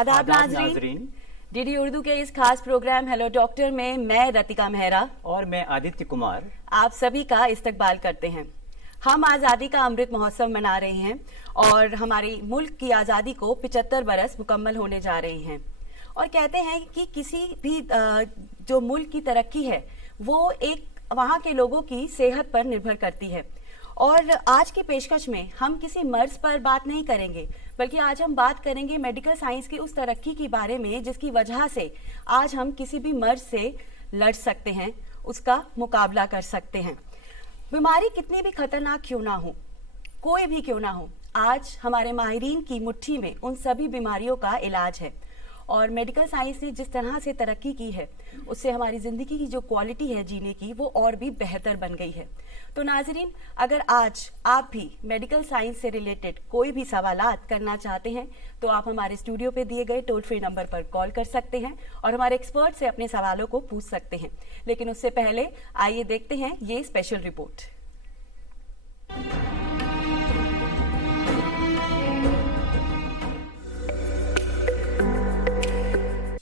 आदाब नाजरीन। डीडी उर्दू के इस खास प्रोग्राम हेलो डॉक्टर में मैं रतिका मेहरा और मैं आदित्य कुमार आप सभी का इस्तकबाल करते हैं। हम आज़ादी का अमृत महोत्सव मना रहे हैं और हमारी मुल्क की आज़ादी को 75 बरस मुकम्मल होने जा रहे हैं। और कहते हैं कि किसी भी जो मुल्क की तरक्की है वो एक वहाँ के लोगों की सेहत पर निर्भर करती है। और आज की पेशकश में हम किसी मर्ज पर बात नहीं करेंगे, बल्कि आज हम बात करेंगे मेडिकल साइंस की उस तरक्की के बारे में जिसकी वजह से आज हम किसी भी मर्ज से लड़ सकते हैं, उसका मुकाबला कर सकते हैं। बीमारी कितनी भी खतरनाक क्यों ना हो, कोई भी क्यों ना हो, आज हमारे माहिरीन की मुट्ठी में उन सभी बीमारियों का इलाज है। और मेडिकल साइंस ने जिस तरह से तरक्की की है उससे हमारी ज़िंदगी की जो क्वालिटी है जीने की वो और भी बेहतर बन गई है। तो नाजरीन, अगर आज आप भी मेडिकल साइंस से रिलेटेड कोई भी सवालात करना चाहते हैं तो आप हमारे स्टूडियो पे दिए गए टोल फ्री नंबर पर कॉल कर सकते हैं और हमारे एक्सपर्ट से अपने सवालों को पूछ सकते हैं। लेकिन उससे पहले आइए देखते हैं ये स्पेशल रिपोर्ट।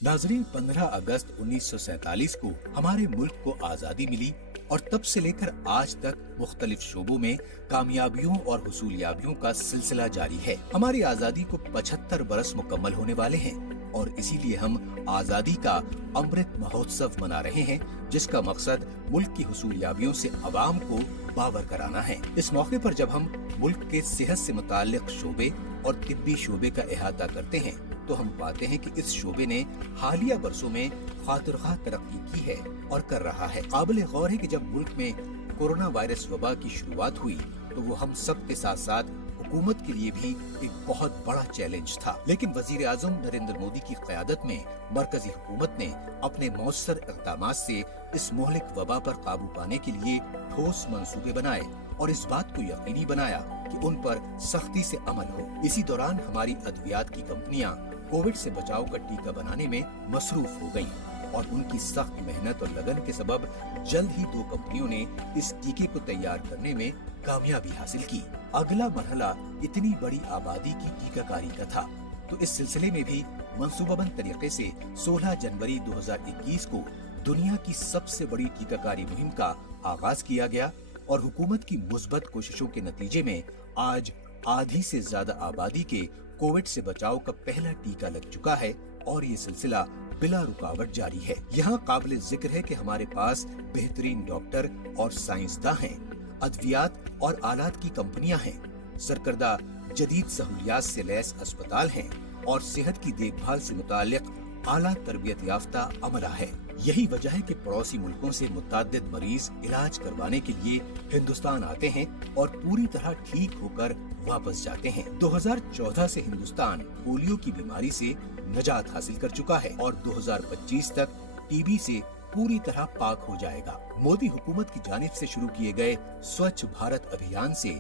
नाजरीन, 15 अगस्त 1947 को हमारे मुल्क को आजादी मिली और तब से लेकर आज तक मुख्तलिफ शोबों में कामयाबियों और हुसूलियाबियों का सिलसिला जारी है। हमारी आजादी को 75 बरस मुकम्मल होने वाले हैं और इसीलिए हम आजादी का अमृत महोत्सव मना रहे हैं, जिसका मकसद मुल्क की हुसूलियाबियों से अवाम को बावर कराना है। इस मौके पर जब हम मुल्क के सेहत से मुताल्लिक शोबे और तिब्बी शोबे का अहाता करते हैं तो हम पाते हैं कि इस शोबे ने हालिया बरसों में खातिरखा तरक्की की है और कर रहा है। काबिल गौर है कि जब मुल्क में कोरोना वायरस वबा की शुरुआत हुई तो वो हम सब के साथ साथ हुकूमत के लिए भी एक बहुत बड़ा चैलेंज था। लेकिन वजीर आजम नरेंद्र मोदी की क़यादत में मरकजी हुकूमत ने अपने मौसर इक़दामात से इस मोहलिक वबा पर काबू पाने के लिए ठोस मंसूबे बनाए और इस बात को यकीनी बनाया कि उन पर सख्ती से अमल हो। इसी दौरान हमारी अद्वियात की कंपनियां कोविड से बचाव का टीका बनाने में मसरूफ हो गयीं और उनकी सख्त मेहनत और लगन के सबब जल्द ही 2 कंपनियों ने इस टीके को तैयार करने में कामयाबी हासिल की। अगला मरहला इतनी बड़ी आबादी की टीकाकारी का था, तो इस सिलसिले में भी मंसूबाबंद तरीके से 16 जनवरी 2021 को दुनिया की सबसे बड़ी टीकाकारी मुहिम का आगाज किया गया और हुकूमत की मुस्बत कोशिशों के नतीजे में आज आधी से ज्यादा आबादी के कोविड से बचाव का पहला टीका लग चुका है और ये सिलसिला बिला रुकावट जारी है। यहाँ काबिल जिक्र है कि हमारे पास बेहतरीन डॉक्टर और साइंसदां हैं, अद्वियात और आलात की कंपनियां हैं, सरकर्दा जदीद सहूलियात से लैस अस्पताल हैं और सेहत की देखभाल से मुताल्लिक आला तरबियत याफ्ता अमला है। यही वजह है कि पड़ोसी मुल्कों से मुतअद्दिद मरीज इलाज करवाने के लिए हिंदुस्तान आते हैं और पूरी तरह ठीक होकर वापस जाते हैं। 2014 से हिंदुस्तान पोलियो की बीमारी से नजात हासिल कर चुका है और 2025 तक टीबी से पूरी तरह पाक हो जाएगा। मोदी हुकूमत की जानिब से शुरू किए गए स्वच्छ भारत अभियान से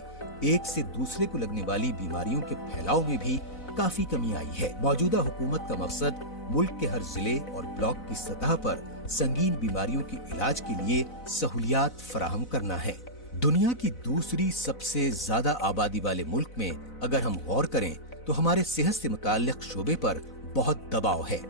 एक से दूसरे को लगने वाली बीमारियों के फैलाव में भी काफी कमी आई है। मौजूदा हुकूमत का मकसद मुल्क के हर जिले और ब्लॉक की सतह पर संगीन बीमारियों के इलाज के लिए सहूलियात फराहम करना है। दुनिया की दूसरी सबसे ज्यादा आबादी वाले मुल्क में अगर हम गौर करें तो हमारे सेहत से मुताल्लिक शोबे पर बहुत दबाव है,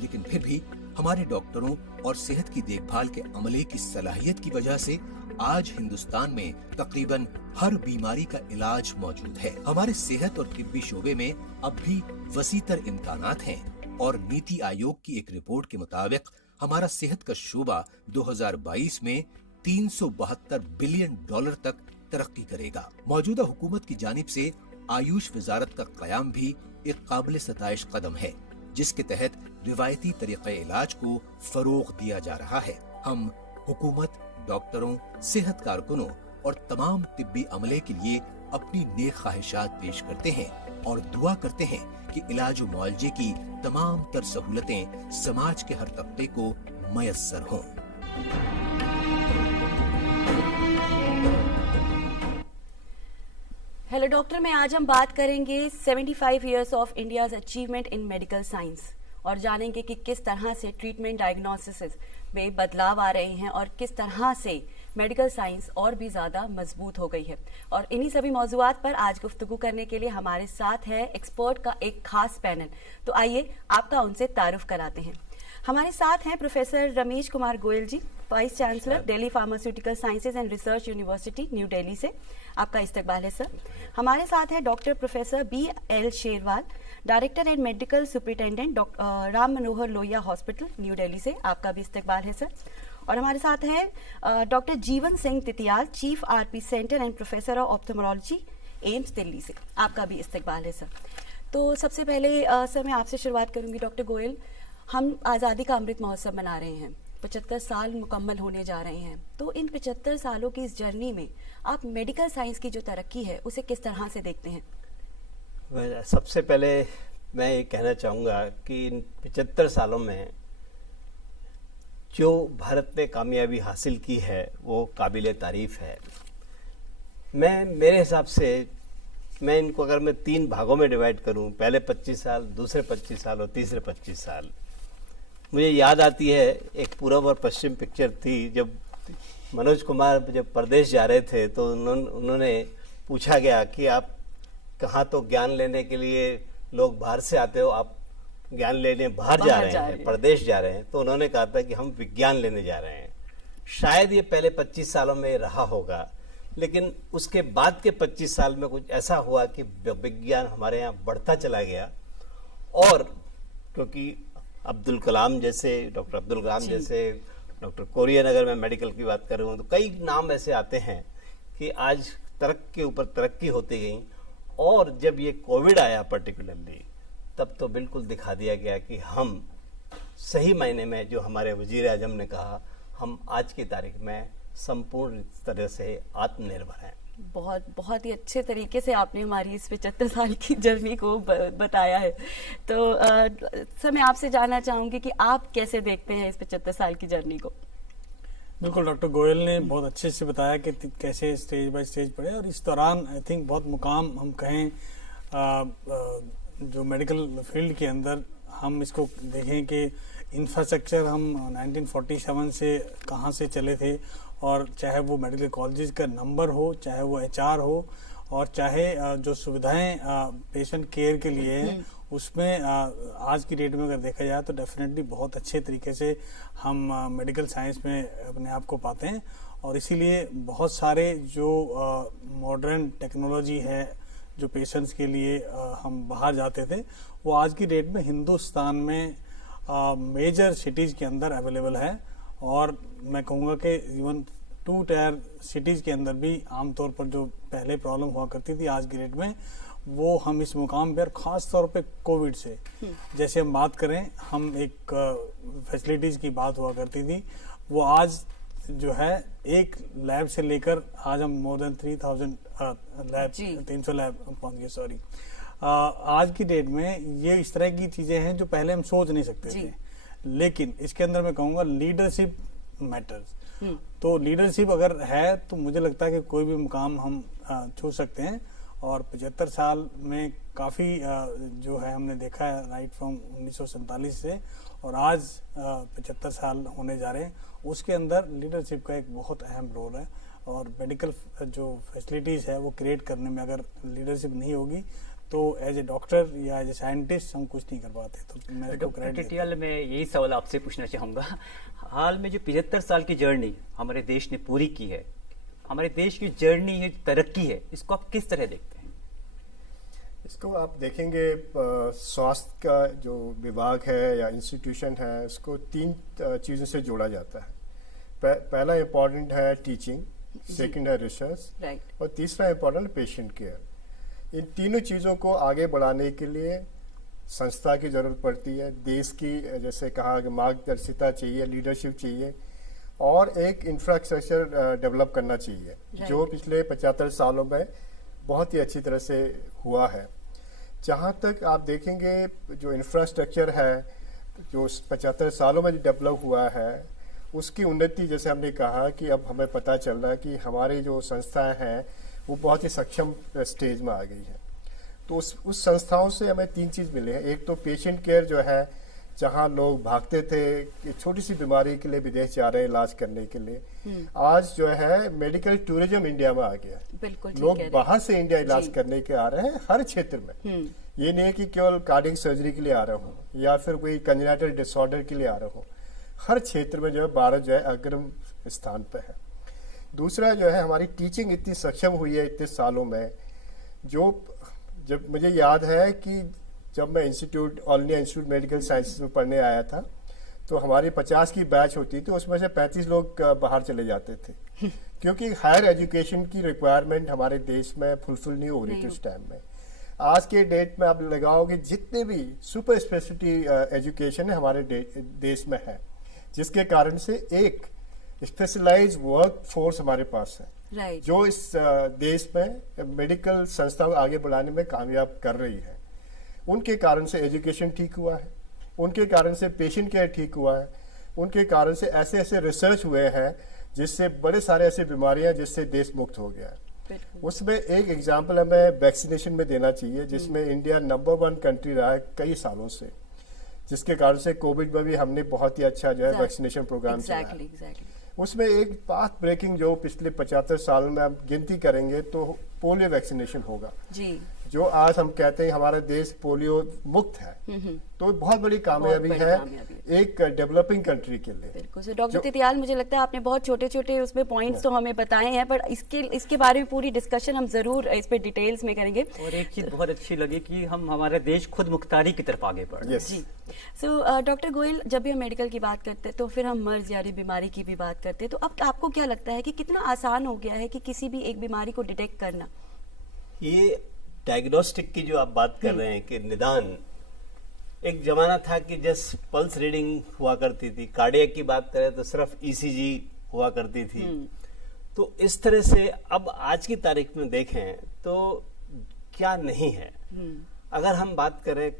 लेकिन फिर भी हमारे डॉक्टरों और सेहत की देखभाल के अमले की सलाहियत की वजह से आज हिंदुस्तान में तकरीबन हर बीमारी का इलाज मौजूद है। हमारे सेहत और तिब्बी शोबे में अब भी वसीतर इम्कानात हैं और नीति आयोग की एक रिपोर्ट के मुताबिक हमारा सेहत का शोबा 2022 में $372 बिलियन तक तरक्की करेगा। मौजूदा हुकूमत की जानिब से आयुष वजारत का कयाम भी एक काबिल सताइश कदम है, जिसके तहत रिवायती तरीक़े इलाज को फरोग दिया जा रहा है। हम हुकूमत, डॉक्टरों, सेहत कारकुनों और तमाम तिब्बी अमले के लिए अपनी नेक ख्वाहिशात पेश करते हैं और दुआ करते हैं कि इलाज व मुआलजे की तमाम तर सहूलतें समाज के हर तबके को मयस्सर हों। हेलो डॉक्टर में आज हम बात करेंगे 75 years of India's achievement in medical science और जानेंगे कि किस तरह से ट्रीटमेंट डायग्नोसिस में बदलाव आ रहे हैं और किस तरह से मेडिकल साइंस और भी ज़्यादा मजबूत हो गई है। और इन्हीं सभी मौजूआत पर आज गुफ्तगू करने के लिए हमारे साथ है एक्सपर्ट का एक खास पैनल। तो आइए आपका उनसे तारुफ कराते हैं। हमारे साथ हैं professor Ramesh Kumar Goyal ji, vice chancellor Delhi pharmaceutical sciences and research university New Delhi से। आपका इस्तकबाल है सर। हमारे साथ हैं doctor professor BL Sherwal, director and medical superintendent Ram Manohar Lohia hospital New Delhi से। आपका भी इस्तकबाल है सर। और हमारे साथ हैं doctor Jeevan Singh Titiyal, chief RP centre and professor of ophthalmology, AIIMS Delhi से। आपका भी इस्तकबाल है सर। तो सबसे पहले सर मैं आपसे शुरुआत करूंगी। डॉक्टर गोयल, हम आज़ादी का अमृत महोत्सव मना रहे हैं, 75 साल मुकम्मल होने जा रहे हैं। तो इन 75 सालों की इस जर्नी में आप मेडिकल साइंस की जो तरक्की है उसे किस तरह से देखते हैं? सबसे पहले मैं ये कहना चाहूँगा कि इन 75 सालों में जो भारत ने कामयाबी हासिल की है वो काबिल तारीफ है। मेरे हिसाब से मैं इनको अगर मैं 3 भागों में डिवाइड करूं, पहले 25 साल, दूसरे 25 साल और तीसरे 25 साल, मुझे याद आती है एक पूरब और पश्चिम पिक्चर थी। जब मनोज कुमार जब परदेश जा रहे थे तो उन्होंने पूछा गया कि आप कहाँ, तो ज्ञान लेने के लिए लोग बाहर से आते हो, आप ज्ञान लेने बाहर जा रहे हैं, परदेश जा रहे हैं। तो उन्होंने कहा था कि हम विज्ञान लेने जा रहे हैं। शायद ये पहले 25 सालों में रहा होगा, लेकिन उसके बाद के 25 साल में कुछ ऐसा हुआ कि विज्ञान हमारे यहाँ बढ़ता चला गया। और क्योंकि अब्दुल कलाम जैसे, डॉक्टर अब्दुल कलाम जैसे, डॉक्टर कोरियन, अगर मैं मेडिकल की बात करूँ तो कई नाम ऐसे आते हैं कि आज तरक्की के ऊपर तरक्की होती गई। और जब ये कोविड आया पर्टिकुलरली, तब तो बिल्कुल दिखा दिया गया कि हम सही मायने में, जो हमारे वजीर आजम ने कहा, हम आज की तारीख में संपूर्ण तरह से आत्मनिर्भर हैं। बहुत ही अच्छे तरीके से आपने हमारी इस 75 साल की जर्नी को बताया है। तो सर मैं आपसे जानना चाहूंगी कि आप कैसे देखते हैं इस 75 साल की जर्नी को? बिल्कुल, डॉक्टर गोयल ने बहुत अच्छे से बताया कि कैसे स्टेज बाय स्टेज पढ़े। और इस दौरान आई थिंक बहुत मुकाम हम कहें जो मेडिकल फील्ड के अंदर हम इसको देखें कि इंफ्रास्ट्रक्चर हम 1947 से कहाँ से चले थे, और चाहे वो मेडिकल कॉलेजेस का नंबर हो, चाहे वो HR हो, और चाहे जो सुविधाएं पेशेंट केयर के लिए हैं, उसमें आज की डेट में अगर देखा जाए तो डेफिनेटली बहुत अच्छे तरीके से हम मेडिकल साइंस में अपने आप को पाते हैं। और इसीलिए बहुत सारे जो मॉडर्न टेक्नोलॉजी है जो पेशेंट्स के लिए हम बाहर जाते थे, वो आज की डेट में हिंदुस्तान में मेजर सिटीज़ के अंदर अवेलेबल है। और मैं कहूँगा कि इवन 2 टायर सिटीज़ के अंदर भी आमतौर पर जो पहले प्रॉब्लम हुआ करती थी, आज की डेट में वो हम इस मुकाम पर, ख़ास तौर पे कोविड से जैसे हम बात करें, हम एक फैसिलिटीज़ की बात हुआ करती थी, वो आज जो है एक लैब से लेकर आज हम मोर देन 3000 लैब, 300 लैब पहुंच गए। सॉरी, आज की डेट में ये इस तरह की चीजें हैं जो पहले हम सोच नहीं सकते थे। लेकिन इसके अंदर मैं कहूँगा लीडरशिप मैटर्स। तो लीडरशिप अगर है तो मुझे लगता है कि कोई भी मुकाम हम छू सकते हैं। और 75 साल में काफ़ी जो है हमने देखा है राइट फ्रॉम 1947 से, और आज 75 साल होने जा रहे हैं, उसके अंदर लीडरशिप का एक बहुत अहम रोल है। और मेडिकल जो फैसिलिटीज़ है वो क्रिएट करने में अगर लीडरशिप नहीं होगी तो एज ए डॉक्टर या एज ए साइंटिस्ट हम कुछ नहीं कर पाते। तो मैं डॉक्टर टिटियाल, मैं यही सवाल आपसे पूछना चाहूँगा। हाल में जो 75 साल की जर्नी हमारे देश ने पूरी की है, हमारे देश की जर्नी है, तरक्की है, इसको आप किस तरह देखते हैं? इसको आप देखेंगे, स्वास्थ्य का जो विभाग है या इंस्टीट्यूशन है, उसको 3 चीज़ों से जोड़ा जाता है। पहला इम्पोर्टेंट है टीचिंग, सेकंड है रिसर्च, और तीसरा इम्पोर्टेंट पेशेंट केयर। इन तीनों चीज़ों को आगे बढ़ाने के लिए संस्था की ज़रूरत पड़ती है। देश की, जैसे कहा कि मार्गदर्शिता चाहिए, लीडरशिप चाहिए, और एक इंफ्रास्ट्रक्चर डेवलप करना चाहिए, जो पिछले 75 सालों में बहुत ही अच्छी तरह से हुआ है। जहाँ तक आप देखेंगे जो इंफ्रास्ट्रक्चर है जो 75 सालों में डेवलप हुआ है, उसकी उन्नति, जैसे हमने कहा कि अब हमें पता चल रहा है कि हमारी जो संस्थाएं हैं वो बहुत ही सक्षम स्टेज में आ गई है। तो उस संस्थाओं से हमें 3 चीज़ मिले हैं। एक तो पेशेंट केयर जो है, जहाँ लोग भागते थे कि छोटी सी बीमारी के लिए विदेश जा रहे हैं इलाज करने के लिए, आज जो है मेडिकल टूरिज्म इंडिया में आ गया है। बिल्कुल ठीक लोग कह रहे हैं। बाहर से इंडिया इलाज जी। करने के आ रहे हैं हर क्षेत्र में। ये नहीं है कि केवल कार्डियक सर्जरी के लिए आ रहा हूँ या फिर कोई कंजेनिटल डिसऑर्डर के लिए आ रहा हूँ। हर क्षेत्र में जो है भारत जो है अग्रिम स्थान पे है। दूसरा जो है हमारी टीचिंग इतनी सक्षम हुई है इतने सालों में, जो जब मुझे याद है कि जब मैं all India institute medical sciences में पढ़ने आया था तो हमारी 50 की बैच होती थी, उसमें से 35 लोग बाहर चले जाते थे क्योंकि हायर एजुकेशन की रिक्वायरमेंट हमारे देश में फुलफिल नहीं हो रही थी उस टाइम में। आज के डेट में आप लगाओगे जितने भी सुपर स्पेशलिटी एजुकेशन है हमारे देश में है, जिसके कारण से एक स्पेशलाइज वर्क फोर्स हमारे पास है राइट। जो इस देश में मेडिकल संस्थाओं को आगे बढ़ाने में कामयाब कर रही है। उनके कारण से एजुकेशन ठीक हुआ है, उनके कारण से पेशेंट केयर ठीक हुआ है, उनके कारण से ऐसे ऐसे रिसर्च हुए हैं जिससे बड़े सारे ऐसी बीमारियां जिससे देश मुक्त हो गया है। बिल्कुल। उसमें एक एग्जाम्पल हमें वैक्सीनेशन में देना चाहिए, जिसमें इंडिया नंबर 1 कंट्री रहा है कई सालों से, जिसके कारण से कोविड में भी हमने बहुत ही अच्छा जो है वैक्सीनेशन प्रोग्राम चलाया। एग्जैक्टली। उसमें एक पाथ ब्रेकिंग जो पिछले 75 साल में आप गिनती करेंगे तो पोलियो वैक्सीनेशन होगा, जी। जो आज हम कहते हैं हमारा देश पोलियो मुक्त है। तो बहुत बड़ी कामयाबी बहुत बड़ी है कामयाबी। एक डेवलपिंग कंट्री के लिए। बिल्कुल। सो डॉक्टर तितियाल, मुझे लगता है आपने बहुत छोटे छोटे उसमें पॉइंट्स तो हमें बताए हैं, पर इसके बारे में पूरी डिस्कशन हम जरूर इस पे डिटेल्स में करेंगे। और एक चीज बहुत अच्छी लगी कि हम हमारा देश खुद मुख्तारी की तरफ आगे बढ़ रहे हैं। Yes. जी। सो डॉक्टर गोयल, जब भी हम मेडिकल की बात करते हैं तो फिर हम मर्ज यानी बीमारी की भी बात करते हैं, तो अब आपको क्या लगता है कि कितना आसान हो गया है कि किसी भी एक बीमारी को डिटेक्ट करना? ये डायग्नोस्टिक की जो आप बात कर रहे हैं कि निदान, एक जमाना था कि जस्ट पल्स रीडिंग हुआ करती थी, कार्डियक की बात करें तो सिर्फ ईसीजी हुआ करती थी। तो इस तरह से अब आज की तारीख में देखें तो क्या नहीं है। अगर हम बात करें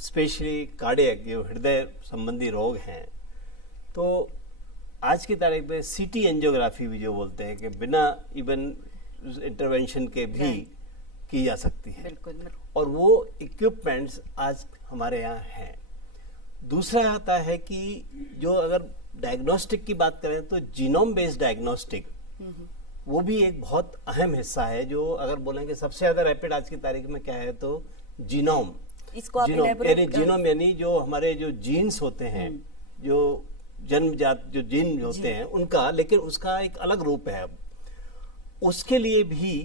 स्पेशली कार्डियक जो हृदय संबंधी रोग हैं, तो आज की तारीख में सीटी एंजियोग्राफी भी जो बोलते हैं कि बिना इवन इंटरवेंशन के भी की जा सकती है। बिल्कुल। और वो इक्विपमेंट्स आज हमारे यहाँ हैं। दूसरा आता है कि जो अगर डायग्नोस्टिक की बात करें तो जीनोम बेस्ड डायग्नोस्टिक वो भी एक बहुत अहम हिस्सा है। जो अगर बोलेंगे सबसे ज्यादा रैपिड आज की तारीख में क्या है तो जीनोम। इसको आप यानी जीनोम यानी जो हमारे जो जीन्स होते हैं, जो जन्मजात जो जीन होते हैं उनका, लेकिन उसका एक अलग रूप है। अब उसके लिए भी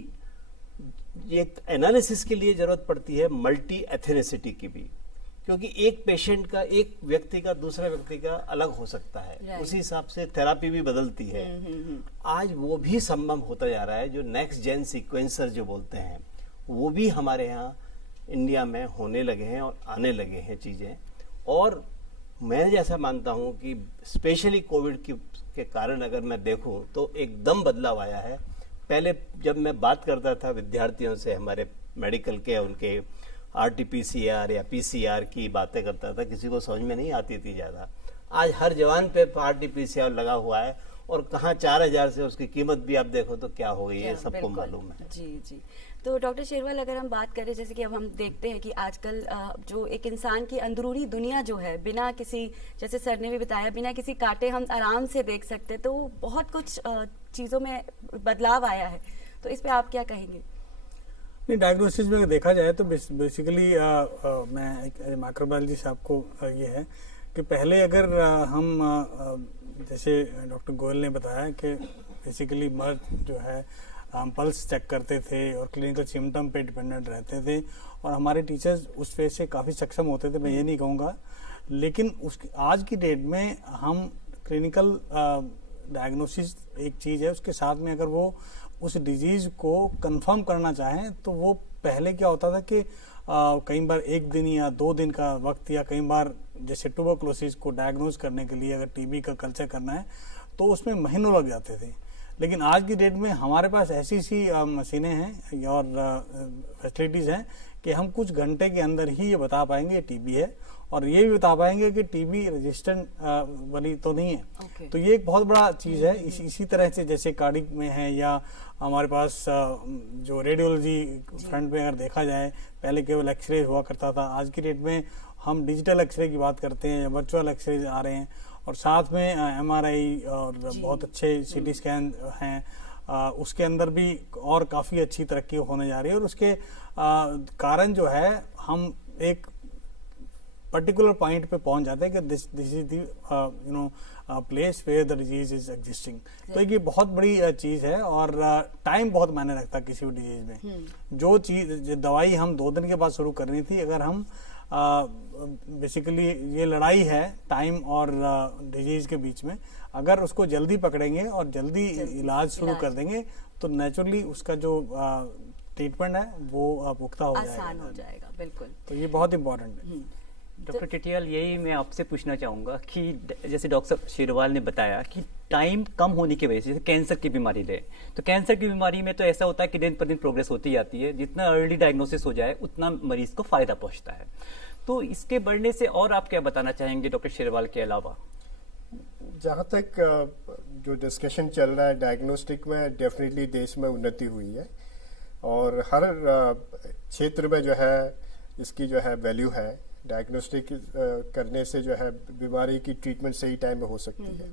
एक एनालिसिस के लिए जरूरत पड़ती है मल्टी एथेनिसिटी की भी, क्योंकि एक पेशेंट का, एक व्यक्ति का दूसरे व्यक्ति का अलग हो सकता है। उसी हिसाब से थेरापी भी बदलती है। आज वो भी संभव होता जा रहा है। जो नेक्स्ट जेन सीक्वेंसर जो बोलते हैं वो भी हमारे यहाँ इंडिया में होने लगे हैं और आने लगे हैं चीजें। और मैं जैसा मानता हूँ कि स्पेशली कोविड के कारण अगर मैं देखूं तो एकदम बदलाव आया है। पहले जब मैं बात करता था विद्यार्थियों से हमारे मेडिकल के, उनके RT-PCR या PCR की बातें करता था, किसी को समझ में नहीं आती थी ज़्यादा। आज हर जवान पे RT-PCR लगा हुआ है और कहाँ 4000 से उसकी कीमत भी आप देखो तो क्या हो गई है, सबको मालूम है। जी जी। तो डॉक्टर शेरवाल, अगर हम बात करें, जैसे कि अब हम देखते हैं कि आजकल जो एक इंसान की अंदरूनी दुनिया जो है, बिना किसी, जैसे सर ने भी बताया, बिना किसी कांटे हम आराम से देख सकते हैं, तो बहुत कुछ चीज़ों में बदलाव आया है। तो इस पे आप क्या कहेंगे? नहीं, डायग्नोसिस में देखा जाए तो बेसिकली मैं माइक्रोबायोलॉजी से आपको ये है कि पहले अगर हम जैसे डॉक्टर गोयल ने बताया कि बेसिकली मर्ज जो है हम पल्स चेक करते थे और क्लिनिकल सिम्टम पे डिपेंडेंट रहते थे और हमारे टीचर्स उस वजह से काफ़ी सक्षम होते थे, मैं ये नहीं कहूँगा। लेकिन आज की डेट में हम क्लिनिकल डायग्नोसिस एक चीज़ है, उसके साथ में अगर वो उस डिजीज को कंफर्म करना चाहें तो वो पहले क्या होता था कि कई बार 1 दिन या 2 दिन का वक्त, या कई बार जैसे ट्यूबरकुलोसिस को डायग्नोज करने के लिए अगर टीबी का कल्चर करना है तो उसमें महीनों लग जाते थे। लेकिन आज की डेट में हमारे पास ऐसी सी मशीनें हैं और फैसिलिटीज़ हैं कि हम कुछ घंटे के अंदर ही ये बता पाएंगे टीबी है, और ये भी बता पाएंगे कि टीबी रेजिस्टेंट वाली तो नहीं है। तो ये एक बहुत बड़ा चीज़ है। इसी तरह से जैसे कार्डिक में है, या हमारे पास जो रेडियोलॉजी फ्रंट में अगर देखा जाए, पहले केवल एक्सरे हुआ करता था, आज की डेट में हम डिजिटल एक्सरे की बात करते हैं, वर्चुअल एक्सरे आ रहे हैं, और साथ में एमआरआई और बहुत अच्छे सीटी स्कैन हैं, उसके अंदर भी और काफ़ी अच्छी तरक्की होने जा रही है। और उसके कारण जो है हम एक पर्टिकुलर पॉइंट पे पहुंच जाते हैं कि this is the place where the disease is existing. तो ये बहुत बड़ी चीज़ है, और टाइम बहुत मायने रखता है किसी भी डिजीज में। जो चीज़ दवाई हम 2 दिन के बाद शुरू करनी थी, अगर हम बेसिकली ये लड़ाई है टाइम और डिजीज के बीच में, अगर उसको जल्दी पकड़ेंगे और जल्दी इलाज शुरू कर देंगे तो नेचुरली उसका जो ट्रीटमेंट है वो पुख्ता हो जाएगा, आसान हो जाएगा। बिल्कुल, तो ये बहुत इंपॉर्टेंट है। डॉक्टर टिटियाल, यही मैं आपसे पूछना चाहूँगा कि जैसे डॉक्टर शेरवाल ने बताया कि टाइम कम होने की वजह से, जैसे कैंसर की बीमारी ले, तो कैंसर की बीमारी में तो ऐसा होता है कि दिन पर दिन प्रोग्रेस होती जाती है, जितना अर्ली डायग्नोसिस हो जाए उतना मरीज को फायदा पहुंचता है। तो इसके बढ़ने से और आप क्या बताना चाहेंगे डॉक्टर शेरवाल के अलावा? जहाँ तक जो डिस्कशन चल रहा है, डायग्नोस्टिक में डेफिनेटली देश में उन्नति हुई है, और हर क्षेत्र में जो है इसकी जो है वैल्यू है। डायग्नोस्टिक करने से जो है बीमारी की ट्रीटमेंट सही टाइम में हो सकती है।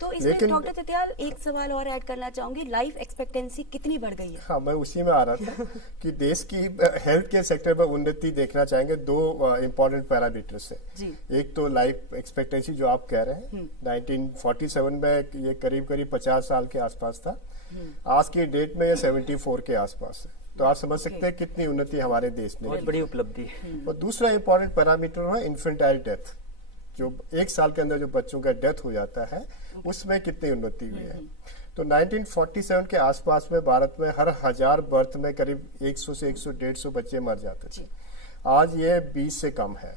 तो इसमें डॉक्टर टिटियाल एक सवाल और ऐड करना चाहूंगी, लाइफ एक्सपेक्टेंसी कितनी बढ़ गई है? हाँ, मैं उसी में आ रहा था कि देश की हेल्थ केयर सेक्टर में उन्नति देखना चाहेंगे। 2 इम्पोर्टेंट पैरामीटर्स है जी। एक तो लाइफ एक्सपेक्टेंसी जो आप कह रहे हैं, 1947 में ये करीब 50 साल के आसपास था, आज की डेट में ये 74 के आसपास है। तो आप समझ सकते हैं कितनी उन्नति हमारे देश में, बहुत बड़ी उपलब्धि है। और दूसरा इम्पोर्टेंट पैरामीटर है इन्फेंटाइल डेथ, जो 1 साल के अंदर जो बच्चों का डेथ हो जाता है, उसमें कितनी उन्नति हुई है। तो 1947 के आसपास में भारत में हर 1000 बर्थ में करीब 100 से 150 बच्चे मर जाते थे। आज ये 20 से कम है।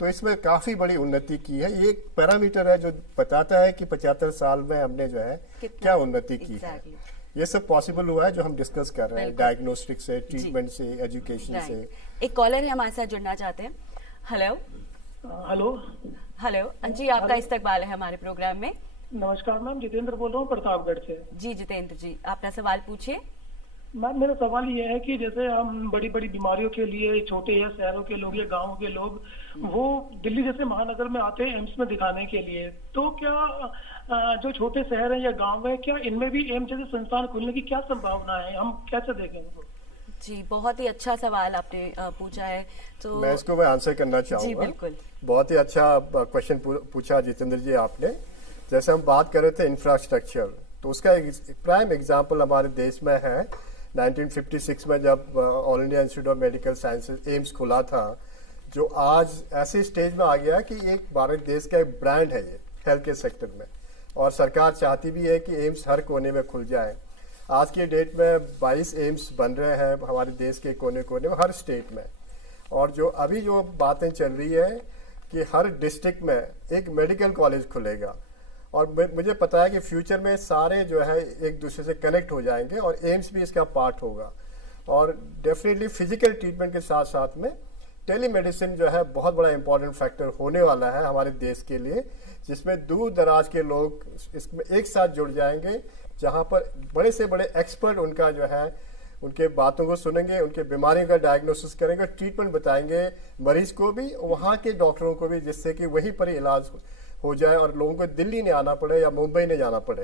तो इसमें काफी बड़ी उन्नति की है। ये एक पैरामीटर है जो बताता है कि 75 साल में हमने जो है क्या उन्नति की है। ये सब पॉसिबल हुआ है जो हम डिस्कस कर रहे हैं, डायग्नोस्टिक से, ट्रीटमेंट से, एजुकेशन से। एक कॉलर है हमारे साथ जुड़ना चाहते हैं। हेलो हेलो हेलो जी, आपका इस्तकबाल है हमारे प्रोग्राम में। नमस्कार मैम, जितेंद्र बोल रहा हूँ प्रतापगढ़ से। जी जितेंद्र जी, अपना सवाल पूछिए। मैम, मेरा सवाल ये है कि जैसे हम बड़ी बड़ी बीमारियों के लिए छोटे या शहरों के लोग या गाँव के लोग वो दिल्ली जैसे महानगर में आते हैं एम्स में दिखाने के लिए, तो क्या जो छोटे शहर है या गाँव है, क्या इनमें भी एम्स जैसे संस्थान खुलने की क्या संभावना है? हम कैसे देखें उनको? जी, बहुत ही अच्छा सवाल आपने पूछा है। तो मैं इसको आंसर करना चाहूंगा। जी बिल्कुल, बहुत ही अच्छा क्वेश्चन पूछा जितेंद्र जी आपने। जैसे हम बात कर रहे थे इंफ्रास्ट्रक्चर, तो उसका एक प्राइम एग्जांपल हमारे देश में है 1956 में जब all India institute of medical sciences AIIMS खुला था, जो आज ऐसे स्टेज में आ गया कि एक भारत देश का एक ब्रांड है ये हेल्थ केयर सेक्टर में, और सरकार चाहती भी है कि एम्स हर कोने में खुल जाए। आज की डेट में 22 एम्स बन रहे हैं हमारे देश के कोने कोने में, हर स्टेट में। और जो अभी जो बातें चल रही है कि हर डिस्ट्रिक्ट में एक मेडिकल कॉलेज खुलेगा, और मुझे पता है कि फ्यूचर में सारे जो है एक दूसरे से कनेक्ट हो जाएंगे और एम्स भी इसका पार्ट होगा। और डेफिनेटली फिजिकल ट्रीटमेंट के साथ साथ में टेलीमेडिसिन जो है बहुत बड़ा इंपॉर्टेंट फैक्टर होने वाला है हमारे देश के लिए, जिसमें दूर दराज के लोग इसमें एक साथ जुड़ जाएंगे, जहां पर बड़े से बड़े एक्सपर्ट उनका जो है उनके बातों को सुनेंगे, उनके बीमारियों का डायग्नोसिस करेंगे, ट्रीटमेंट बताएंगे मरीज को भी, वहाँ के डॉक्टरों को भी, जिससे कि वहीं पर ही इलाज हो जाए और लोगों को दिल्ली नहीं आना पड़े या मुंबई नहीं जाना पड़े।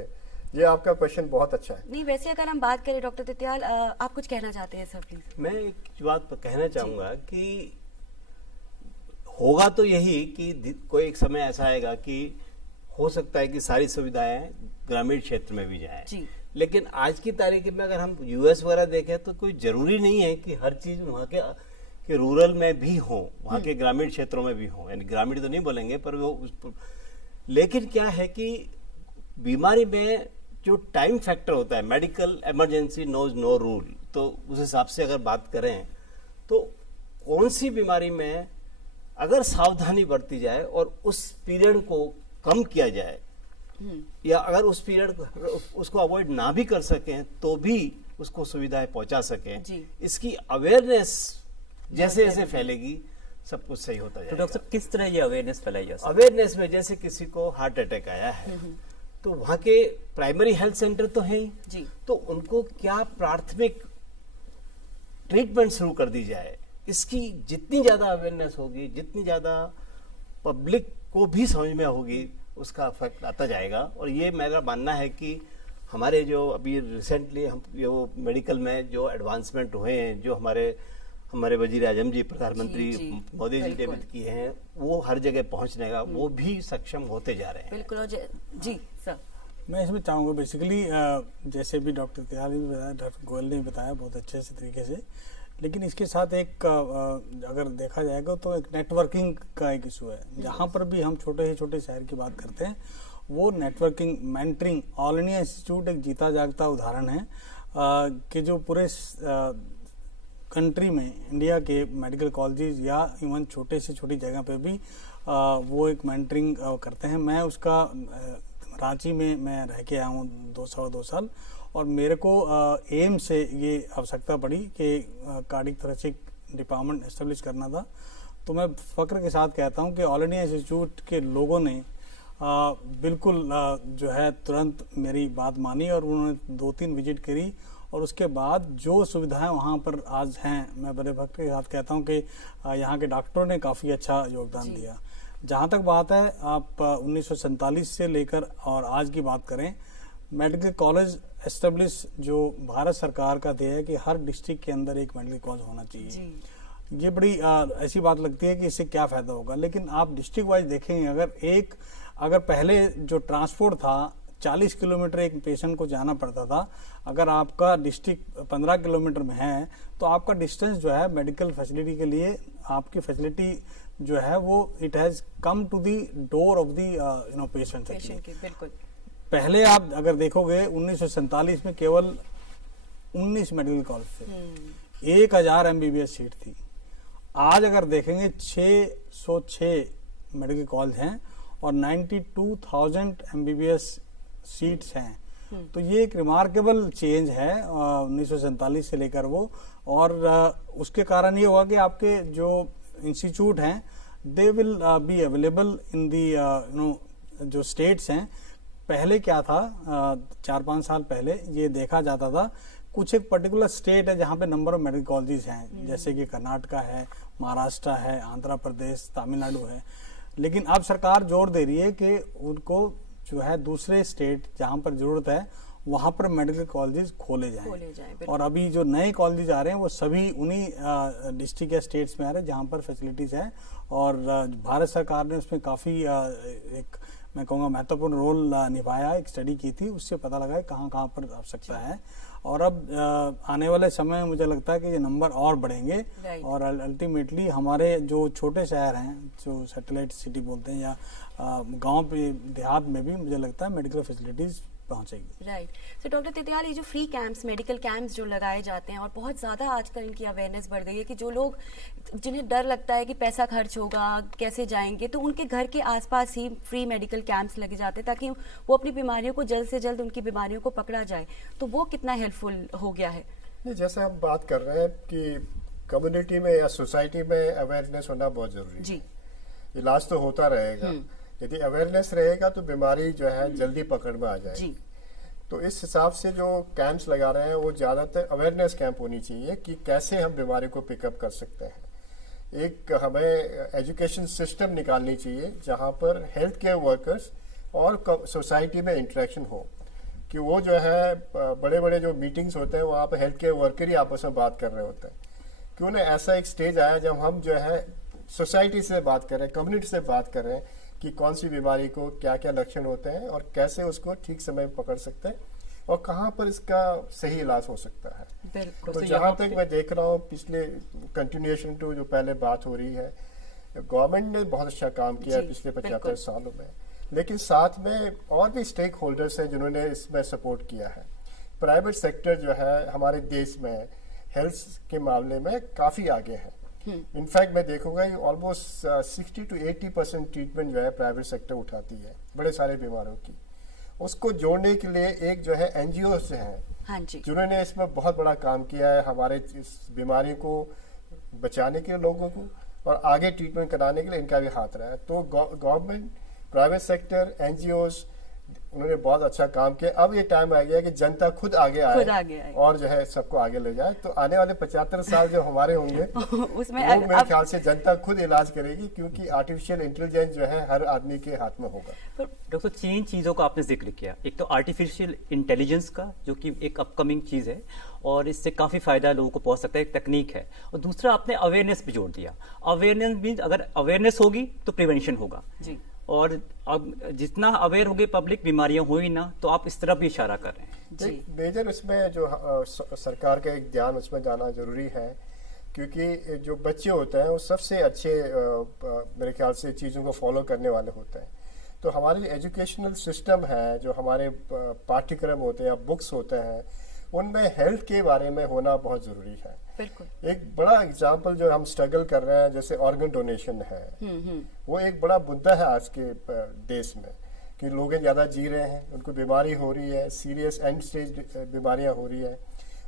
ये आपका क्वेश्चन बहुत अच्छा है। नहीं, वैसे अगर हम बात करें डॉक्टर टिटियाल, आप कुछ कहना चाहते हैं सर प्लीज? मैं एक बात कहना चाहूंगा कि होगा तो यही कि कोई एक समय ऐसा आएगा कि हो सकता है कि सारी सुविधाएं ग्रामीण क्षेत्र में भी जाए, लेकिन आज की तारीख में अगर हम यूएस वगैरह देखें तो कोई जरूरी नहीं है कि हर चीज वहाँ के रूरल में भी हो, वहाँ के ग्रामीण क्षेत्रों में भी हो। यानी ग्रामीण तो नहीं बोलेंगे पर वो, लेकिन क्या है कि बीमारी में जो टाइम फैक्टर होता है, medical emergency knows no rule, तो उस हिसाब से अगर बात करें तो कौन सी बीमारी में अगर सावधानी बरती जाए और उस पीरियड को कम किया जाए, या अगर उस पीरियड उसको अवॉइड ना भी कर सकें तो भी उसको सुविधाएं पहुंचा सकें, इसकी अवेयरनेस जैसे जैसे फैलेगी सब कुछ सही होता जाएगा। तो डॉक्टर साहब, किस तरह ये अवेयरनेस फैलाई जा सकती है? अवेयरनेस में जैसे किसी को हार्ट अटैक आया है तो वहाँ के प्राइमरी हेल्थ सेंटर तो है ही, तो उनको क्या प्राथमिक ट्रीटमेंट शुरू कर दी जाए इसकी जितनी ज़्यादा अवेयरनेस होगी, जितनी ज़्यादा पब्लिक को भी समझ में होगी, उसका इफेक्ट आता जाएगा। और ये मेरा मानना है कि हमारे जो अभी रिसेंटली हम जो मेडिकल में जो एडवांसमेंट हुए हैं, जो हमारे वजीर आजम जी, प्रधानमंत्री मोदी जी ने भी किए हैं, वो हर जगह पहुंचने का वो भी सक्षम होते जा रहे हैं। बिल्कुल। और जी सर, मैं इसमें चाहूँगा बेसिकली जैसे भी डॉक्टर तिहारी ने बताया, डॉक्टर गोयल ने बताया बहुत अच्छे से तरीके से, लेकिन इसके साथ एक अगर देखा जाएगा तो एक नेटवर्किंग का एक इशू है। जहाँ पर भी हम छोटे से छोटे शहर की बात करते हैं, वो networking, mentoring, all India institute एक जीता जागता उदाहरण है कि जो पूरे कंट्री में इंडिया के मेडिकल कॉलेजेस या इवन छोटे से छोटी जगह पे भी वो एक मेंटरिंग करते हैं। मैं उसका रांची में मैं रह के आया हूँ 2 साल, और मेरे को एम से ये आवश्यकता पड़ी कि कार्डिक थोरेसिक डिपार्टमेंट एस्टेब्लिश करना था। तो मैं फक्र के साथ कहता हूँ कि ऑल इंडिया इंस्टीट्यूट के लोगों ने बिल्कुल जो है तुरंत मेरी बात मानी और उन्होंने 2-3 विजिट करी, और उसके बाद जो सुविधाएं वहाँ पर आज हैं, मैं बड़े फक्र के साथ कहता हूँ कि यहाँ के डॉक्टरों ने काफ़ी अच्छा योगदान दिया। जहाँ तक बात है, आप 1947 से लेकर और आज की बात करें, मेडिकल कॉलेज एस्टेब्लिश जो भारत सरकार का ध्येय है कि हर डिस्ट्रिक्ट के अंदर एक मेडिकल कॉलेज होना चाहिए। ये बड़ी ऐसी बात लगती है कि इससे क्या फायदा होगा, लेकिन आप डिस्ट्रिक्ट वाइज देखेंगे, अगर पहले जो ट्रांसपोर्ट था 40 किलोमीटर एक पेशेंट को जाना पड़ता था, अगर आपका डिस्ट्रिक्ट 15 किलोमीटर में है तो आपका डिस्टेंस जो है मेडिकल फैसिलिटी के लिए, आपकी फैसिलिटी जो है वो it has come to the door of the patient. बिल्कुल। पहले आप अगर देखोगे 1947 में केवल 19 मेडिकल कॉलेज थे, 1000 MBBS सीट थी। आज अगर देखेंगे 606 मेडिकल कॉलेज हैं और 92,000 MBBS सीट्स हैं। तो ये एक रिमार्केबल चेंज है 1947 से लेकर वो, और उसके कारण ये हुआ कि आपके जो इंस्टीट्यूट हैं they will be available in the जो स्टेट्स हैं। पहले क्या था, 4-5 साल पहले ये देखा जाता था कुछ एक पर्टिकुलर स्टेट है जहाँ पे नंबर ऑफ मेडिकल कॉलेजेस हैं, जैसे कि कर्नाटका है, महाराष्ट्र है, आंध्र प्रदेश, तमिलनाडु है। लेकिन अब सरकार जोर दे रही है कि उनको जो है दूसरे स्टेट जहाँ पर जरूरत है वहाँ पर मेडिकल कॉलेजेस खोले जाएं। और अभी जो नए कॉलेजेस आ रहे हैं वो सभी उन्हीं डिस्ट्रिक्ट या स्टेट्स में आ रहे हैं जहाँ पर फैसिलिटीज है। और भारत सरकार ने उसमें काफ़ी एक मैं कहूँगा महत्वपूर्ण रोल निभाया। एक स्टडी की थी, उससे पता लगा है कहाँ कहाँ पर आवश्यकता है। और अब आने वाले समय में मुझे लगता है कि ये नंबर और बढ़ेंगे और अल्टीमेटली हमारे जो छोटे शहर हैं, जो सैटेलाइट सिटी बोलते हैं, या गांव पे देहात में भी मुझे लगता है मेडिकल फैसिलिटीज पहुंचेगी। राइट। तो डॉक्टर तितियाल, ये जो फ्री कैंप्स, मेडिकल कैंप्स जो लगाए जाते हैं, और बहुत ज़्यादा आजकल इनकी अवेयरनेस बढ़ गई है कि जो लोग जिन्हें डर लगता है कि पैसा खर्च होगा, कैसे जाएंगे, तो उनके घर के आसपास ही फ्री मेडिकल कैंप्स लगे जाते हैं ताकि वो अपनी बीमारियों को जल्द से जल्द उनकी बीमारियों को पकड़ा जाए। तो वो कितना हेल्पफुल हो गया है? नहीं, जैसे हम बात कर रहे हैं कि कम्युनिटी में या सोसाइटी में अवेयरनेस होना बहुत जरूरी है। इलाज तो होता रहेगा, यदि अवेयरनेस रहेगा तो बीमारी जो है जल्दी पकड़ में आ जाएगी। तो इस हिसाब से जो कैंप्स लगा रहे हैं वो ज़्यादातर अवेयरनेस कैंप होनी चाहिए कि कैसे हम बीमारी को पिकअप कर सकते हैं। एक हमें एजुकेशन सिस्टम निकालनी चाहिए जहाँ पर हेल्थ केयर वर्कर्स और सोसाइटी में इंटरेक्शन हो, कि वो जो है बड़े बड़े जो मीटिंग्स होते हैं वहाँ पर हेल्थ केयर वर्कर ही आपस में बात कर रहे होते हैं। क्यों ना ऐसा एक स्टेज आया जब हम जो है सोसाइटी से बात कर रहे हैं, कम्युनिटी से बात कर रहे हैं कि कौन सी बीमारी को क्या क्या लक्षण होते हैं और कैसे उसको ठीक समय में पकड़ सकते हैं और कहाँ पर इसका सही इलाज हो सकता है। बिल्कुल। तो जहाँ तक मैं देख रहा हूँ, पिछले कंटिन्यूएशन टू जो पहले बात हो रही है, गवर्नमेंट ने बहुत अच्छा काम किया है पिछले 75 सालों में, लेकिन साथ में और भी स्टेक होल्डर्स हैं जिन्होंने इसमें सपोर्ट किया है। प्राइवेट सेक्टर जो है हमारे देश में हेल्थ के मामले में काफ़ी आगे है। इनफैक्ट मैं देखूंगा ऑलमोस्ट 60 to 80% ट्रीटमेंट जो है प्राइवेट सेक्टर उठाती है बड़े सारे बीमारों की। उसको जोड़ने के लिए एक जो है NGO से हैं जिन्होंने इसमें बहुत बड़ा काम किया है हमारे इस बीमारी को बचाने के लिए लोगों को और आगे ट्रीटमेंट कराने के लिए इनका भी हाथ रहा है। तो गवर्नमेंट, प्राइवेट सेक्टर, NGOs उन्होंने बहुत अच्छा काम किया। अब ये टाइम आ गया कि जनता खुद आगे आए और जो है सबको आगे ले जाए। तो आने वाले 75 साल जो हमारे होंगे उसमें वो मेरे ख्याल से जनता खुद इलाज करेगी, क्योंकि आर्टिफिशियल इंटेलिजेंस जो है हर आदमी के हाथ में होगा। डॉक्टर, 3 चीज़ों का आपने जिक्र किया। एक तो आर्टिफिशियल इंटेलिजेंस का, जो कि एक अपकमिंग चीज़ है और इससे काफ़ी फायदा लोगों को पहुंच सकता है, एक तकनीक है। और दूसरा आपने अवेयरनेस भी जोड़ दिया। अवेयरनेस मीन्स अगर अवेयरनेस होगी तो प्रिवेंशन होगा जी। और अब जितना अवेयर होगी पब्लिक, बीमारियां हुई ना, तो आप इस तरफ भी इशारा कर रहे हैं। जी। मेजर इसमें जो सरकार का एक ध्यान उसमें जाना जरूरी है, क्योंकि जो बच्चे होते हैं वो सबसे अच्छे मेरे ख्याल से चीज़ों को फॉलो करने वाले होते हैं। तो हमारे एजुकेशनल सिस्टम है, जो हमारे पाठ्यक्रम होते हैं या बुक्स होते हैं, उनमें हेल्थ के बारे में होना बहुत ज़रूरी है। बिल्कुल। एक बड़ा एग्जाम्पल जो हम स्ट्रगल कर रहे हैं, जैसे ऑर्गन डोनेशन है, वो एक बड़ा मुद्दा है आज के देश में, कि लोग ज़्यादा जी रहे हैं, उनको बीमारी हो रही है, सीरियस एंड स्टेज बीमारियां हो रही है,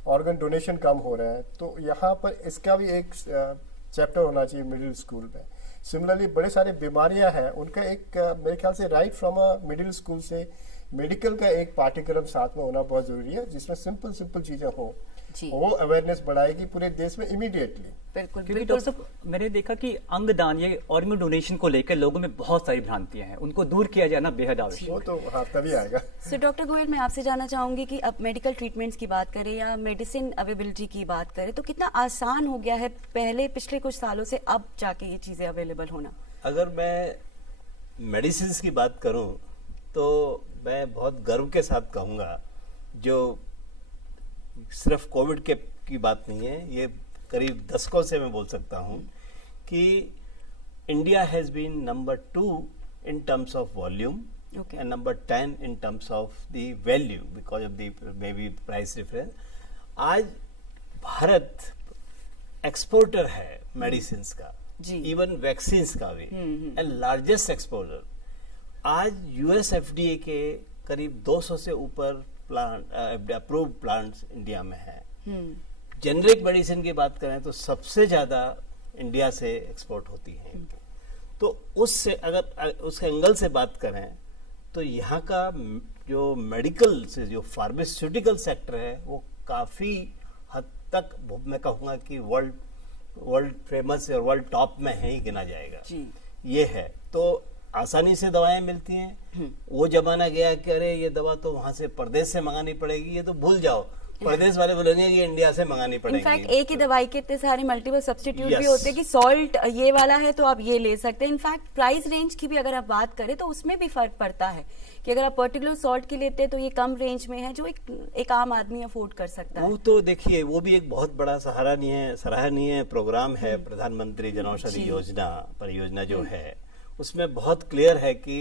ऑर्गन डोनेशन कम हो रहा है। तो यहाँ पर इसका भी एक चैप्टर होना चाहिए मिडिल स्कूल में। सिमिलरली बड़े सारे बीमारियां हैं, उनका एक मेरे ख्याल से right from a middle school से मेडिकल का एक पाठ्यक्रम साथ में होना बहुत जरूरी है, जिसमें सिंपल चीजें हो, वो अवेयरनेस बढ़ाएगी पूरे देश में इमीडिएटली। बिल्कुल। क्योंकि डॉक्टर साहब, मैंने देखा कि अंगदान, ये ऑर्गन डोनेशन को लेकर लोगों में बहुत सारी भ्रांतियां हैं, उनको दूर किया जाना बेहद आवश्यक है। वो तो हाँ तभी आएगा। सो डॉक्टर गोयल, मैं आपसे जानना चाहूंगी कि अब मेडिकल ट्रीटमेंट्स की बात करें या मेडिसिन अवेलेबिलिटी की बात करें, तो कितना आसान हो गया है पहले पिछले कुछ सालों से अब जाके ये चीजें अवेलेबल होना? अगर मैं मेडिसिन की बात करूं तो मैं बहुत गर्व के साथ कहूंगा, जो सिर्फ कोविड की बात नहीं है, ये करीब दशकों से मैं बोल सकता हूं कि India has been number 2 in terms of volume and number 10 in terms of the value because of the maybe price difference. आज भारत एक्सपोर्टर है मेडिसिन का, इवन वैक्सीन का भी, एंड लार्जेस्ट एक्सपोर्टर। आज यूएस एफडीए के करीब 200 से ऊपर प्लांट अप्रूव्ड प्लांट्स इंडिया में है। जेनरिक मेडिसिन की बात करें तो सबसे ज्यादा इंडिया से एक्सपोर्ट होती है। तो उससे अगर उस एंगल से बात करें तो यहाँ का जो मेडिकल से जो फार्मास्यूटिकल सेक्टर है वो काफी हद तक मैं कहूँगा कि वर्ल्ड फेमस और वर्ल्ड टॉप में है ही गिना जाएगा। ये है तो आसानी से दवाएं मिलती हैं। वो जमाना गया कि अरे ये दवा तो वहां से प्रदेश से मंगानी पड़ेगी, ये तो भूल जाओ, प्रदेश वाले बोलेंगे कि इंडिया से मंगानी पड़ेगी। इनफैक्ट एक ही दवाई के इतने सारे मल्टीपल सब्स्टिट्यूट भी होते हैं कि सॉल्ट ये वाला है तो आप ये ले सकते हैं। इनफैक्ट प्राइस रेंज की भी अगर आप बात करें तो उसमें भी फर्क पड़ता है कि अगर आप पर्टिकुलर सॉल्ट की लेते हैं तो ये कम रेंज में है जो एक आम आदमी अफोर्ड कर सकता है। वो तो देखिए, वो भी एक बहुत बड़ा सराहनीय प्रोग्राम है, प्रधानमंत्री जनौषधि योजना परियोजना जो है, उसमें बहुत क्लियर है कि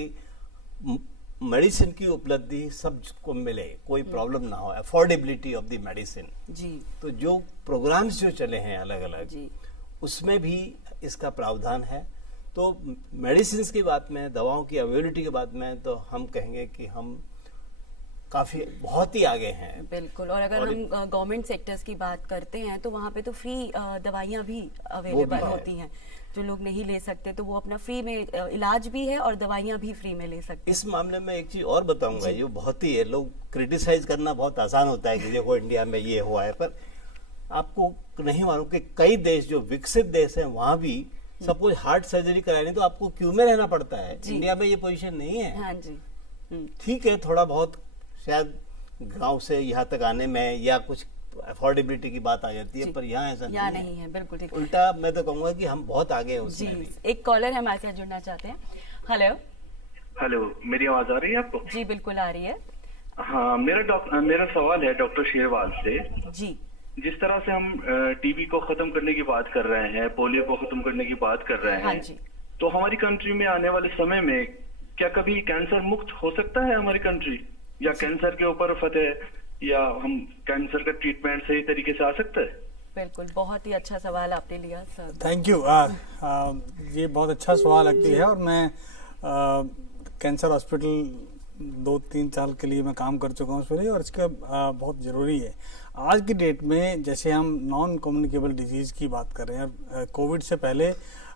मेडिसिन की उपलब्धि सबको मिले, कोई प्रॉब्लम ना हो, अफोर्डेबिलिटी ऑफ द मेडिसिन। तो जो प्रोग्राम्स जो चले हैं अलग अलग, उसमें भी इसका प्रावधान है। तो मेडिसिन की बात में, दवाओं की अवेलेबिलिटी की बात में तो हम कहेंगे कि हम काफी बहुत ही आगे हैं। बिल्कुल। और अगर हम गवर्नमेंट सेक्टर्स की बात करते हैं तो वहाँ पे तो फ्री दवाइयाँ भी अवेलेबल होती हैं। जो लोग नहीं ले सकते तो वो अपना फ्री में इलाज भी है और दवाइयाँ भी फ्री में ले सकते हैं। इस मामले में एक चीज और बताऊंगा, जो बहुत ही है, लोग क्रिटिसाइज करना बहुत आसान होता है कि देखो इंडिया में ये हुआ है, पर आपको नहीं मालूम कि कई देश जो विकसित देश हैं वहां भी सब कुछ हार्ट सर्जरी करानी तो आपको क्यों में रहना पड़ता है। इंडिया में ये पोजीशन नहीं है। हाँ जी। ठीक है, थोड़ा बहुत शायद गांव से यहाँ तक आने में या कुछ अफोर्डेबिलिटी की बात आ जाती है, पर यहाँ ऐसा नहीं है। बिल्कुल ठीक। उल्टा मैं तो कहूँगा कि हम बहुत आगे हैं उसमें भी। एक कॉलर है हमारे साथ जुड़ना चाहते हैं। हेलो, मेरी आवाज आ रही है आपको? जी बिल्कुल आ रही है। हाँ, मेरा सवाल है डॉक्टर शेरवाल से। जी। जिस तरह से हम टीबी को खत्म करने की बात कर रहे हैं, पोलियो को खत्म करने की बात कर रहे हैं, हाँ जी। तो हमारी कंट्री में आने वाले समय में क्या कभी कैंसर मुक्त हो सकता है हमारी कंट्री, या कैंसर के ऊपर फतेह, या हम कैंसर का ट्रीटमेंट सही तरीके से आ सकता है? बिल्कुल, बहुत ही अच्छा सवाल आपने लिया सर। Thank you. ये बहुत अच्छा सवाल लगती है और मैं कैंसर हॉस्पिटल 2-3 साल के लिए मैं काम कर चुका हूँ उसमें, और इसका बहुत ज़रूरी है आज की डेट में। जैसे हम नॉन कम्युनिकेबल डिजीज़ की बात कर रहे हैं, कोविड से पहले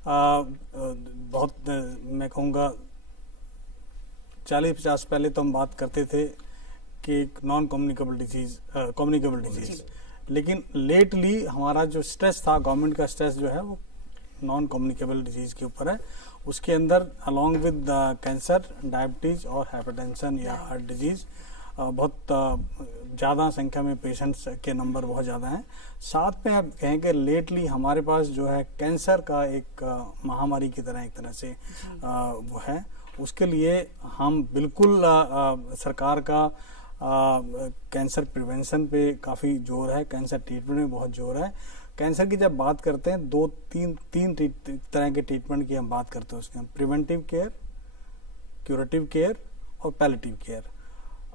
बहुत मैं कहूँगा 40-50 पहले तो हम बात करते थे कि नॉन कम्युनिकेबल डिजीज, लेकिन लेटली हमारा जो स्ट्रेस था, गवर्नमेंट का स्ट्रेस जो है वो नॉन कम्युनिकेबल डिजीज के ऊपर है। उसके अंदर अलोंग विद कैंसर, डायबिटीज और हाइपरटेंशन या हार्ट डिजीज बहुत ज़्यादा संख्या में पेशेंट्स के नंबर बहुत ज़्यादा हैं। साथ में आप कहें कि लेटली हमारे पास जो है कैंसर का एक महामारी की तरह एक तरह से वो है। उसके लिए हम बिल्कुल सरकार का कैंसर प्रिवेंशन पे काफ़ी जोर है, कैंसर ट्रीटमेंट में बहुत जोर है। कैंसर की जब बात करते हैं तीन तरह के ट्रीटमेंट की हम बात करते हैं। उसके प्रिवेंटिव केयर, क्यूरेटिव केयर और पैलेटिव केयर।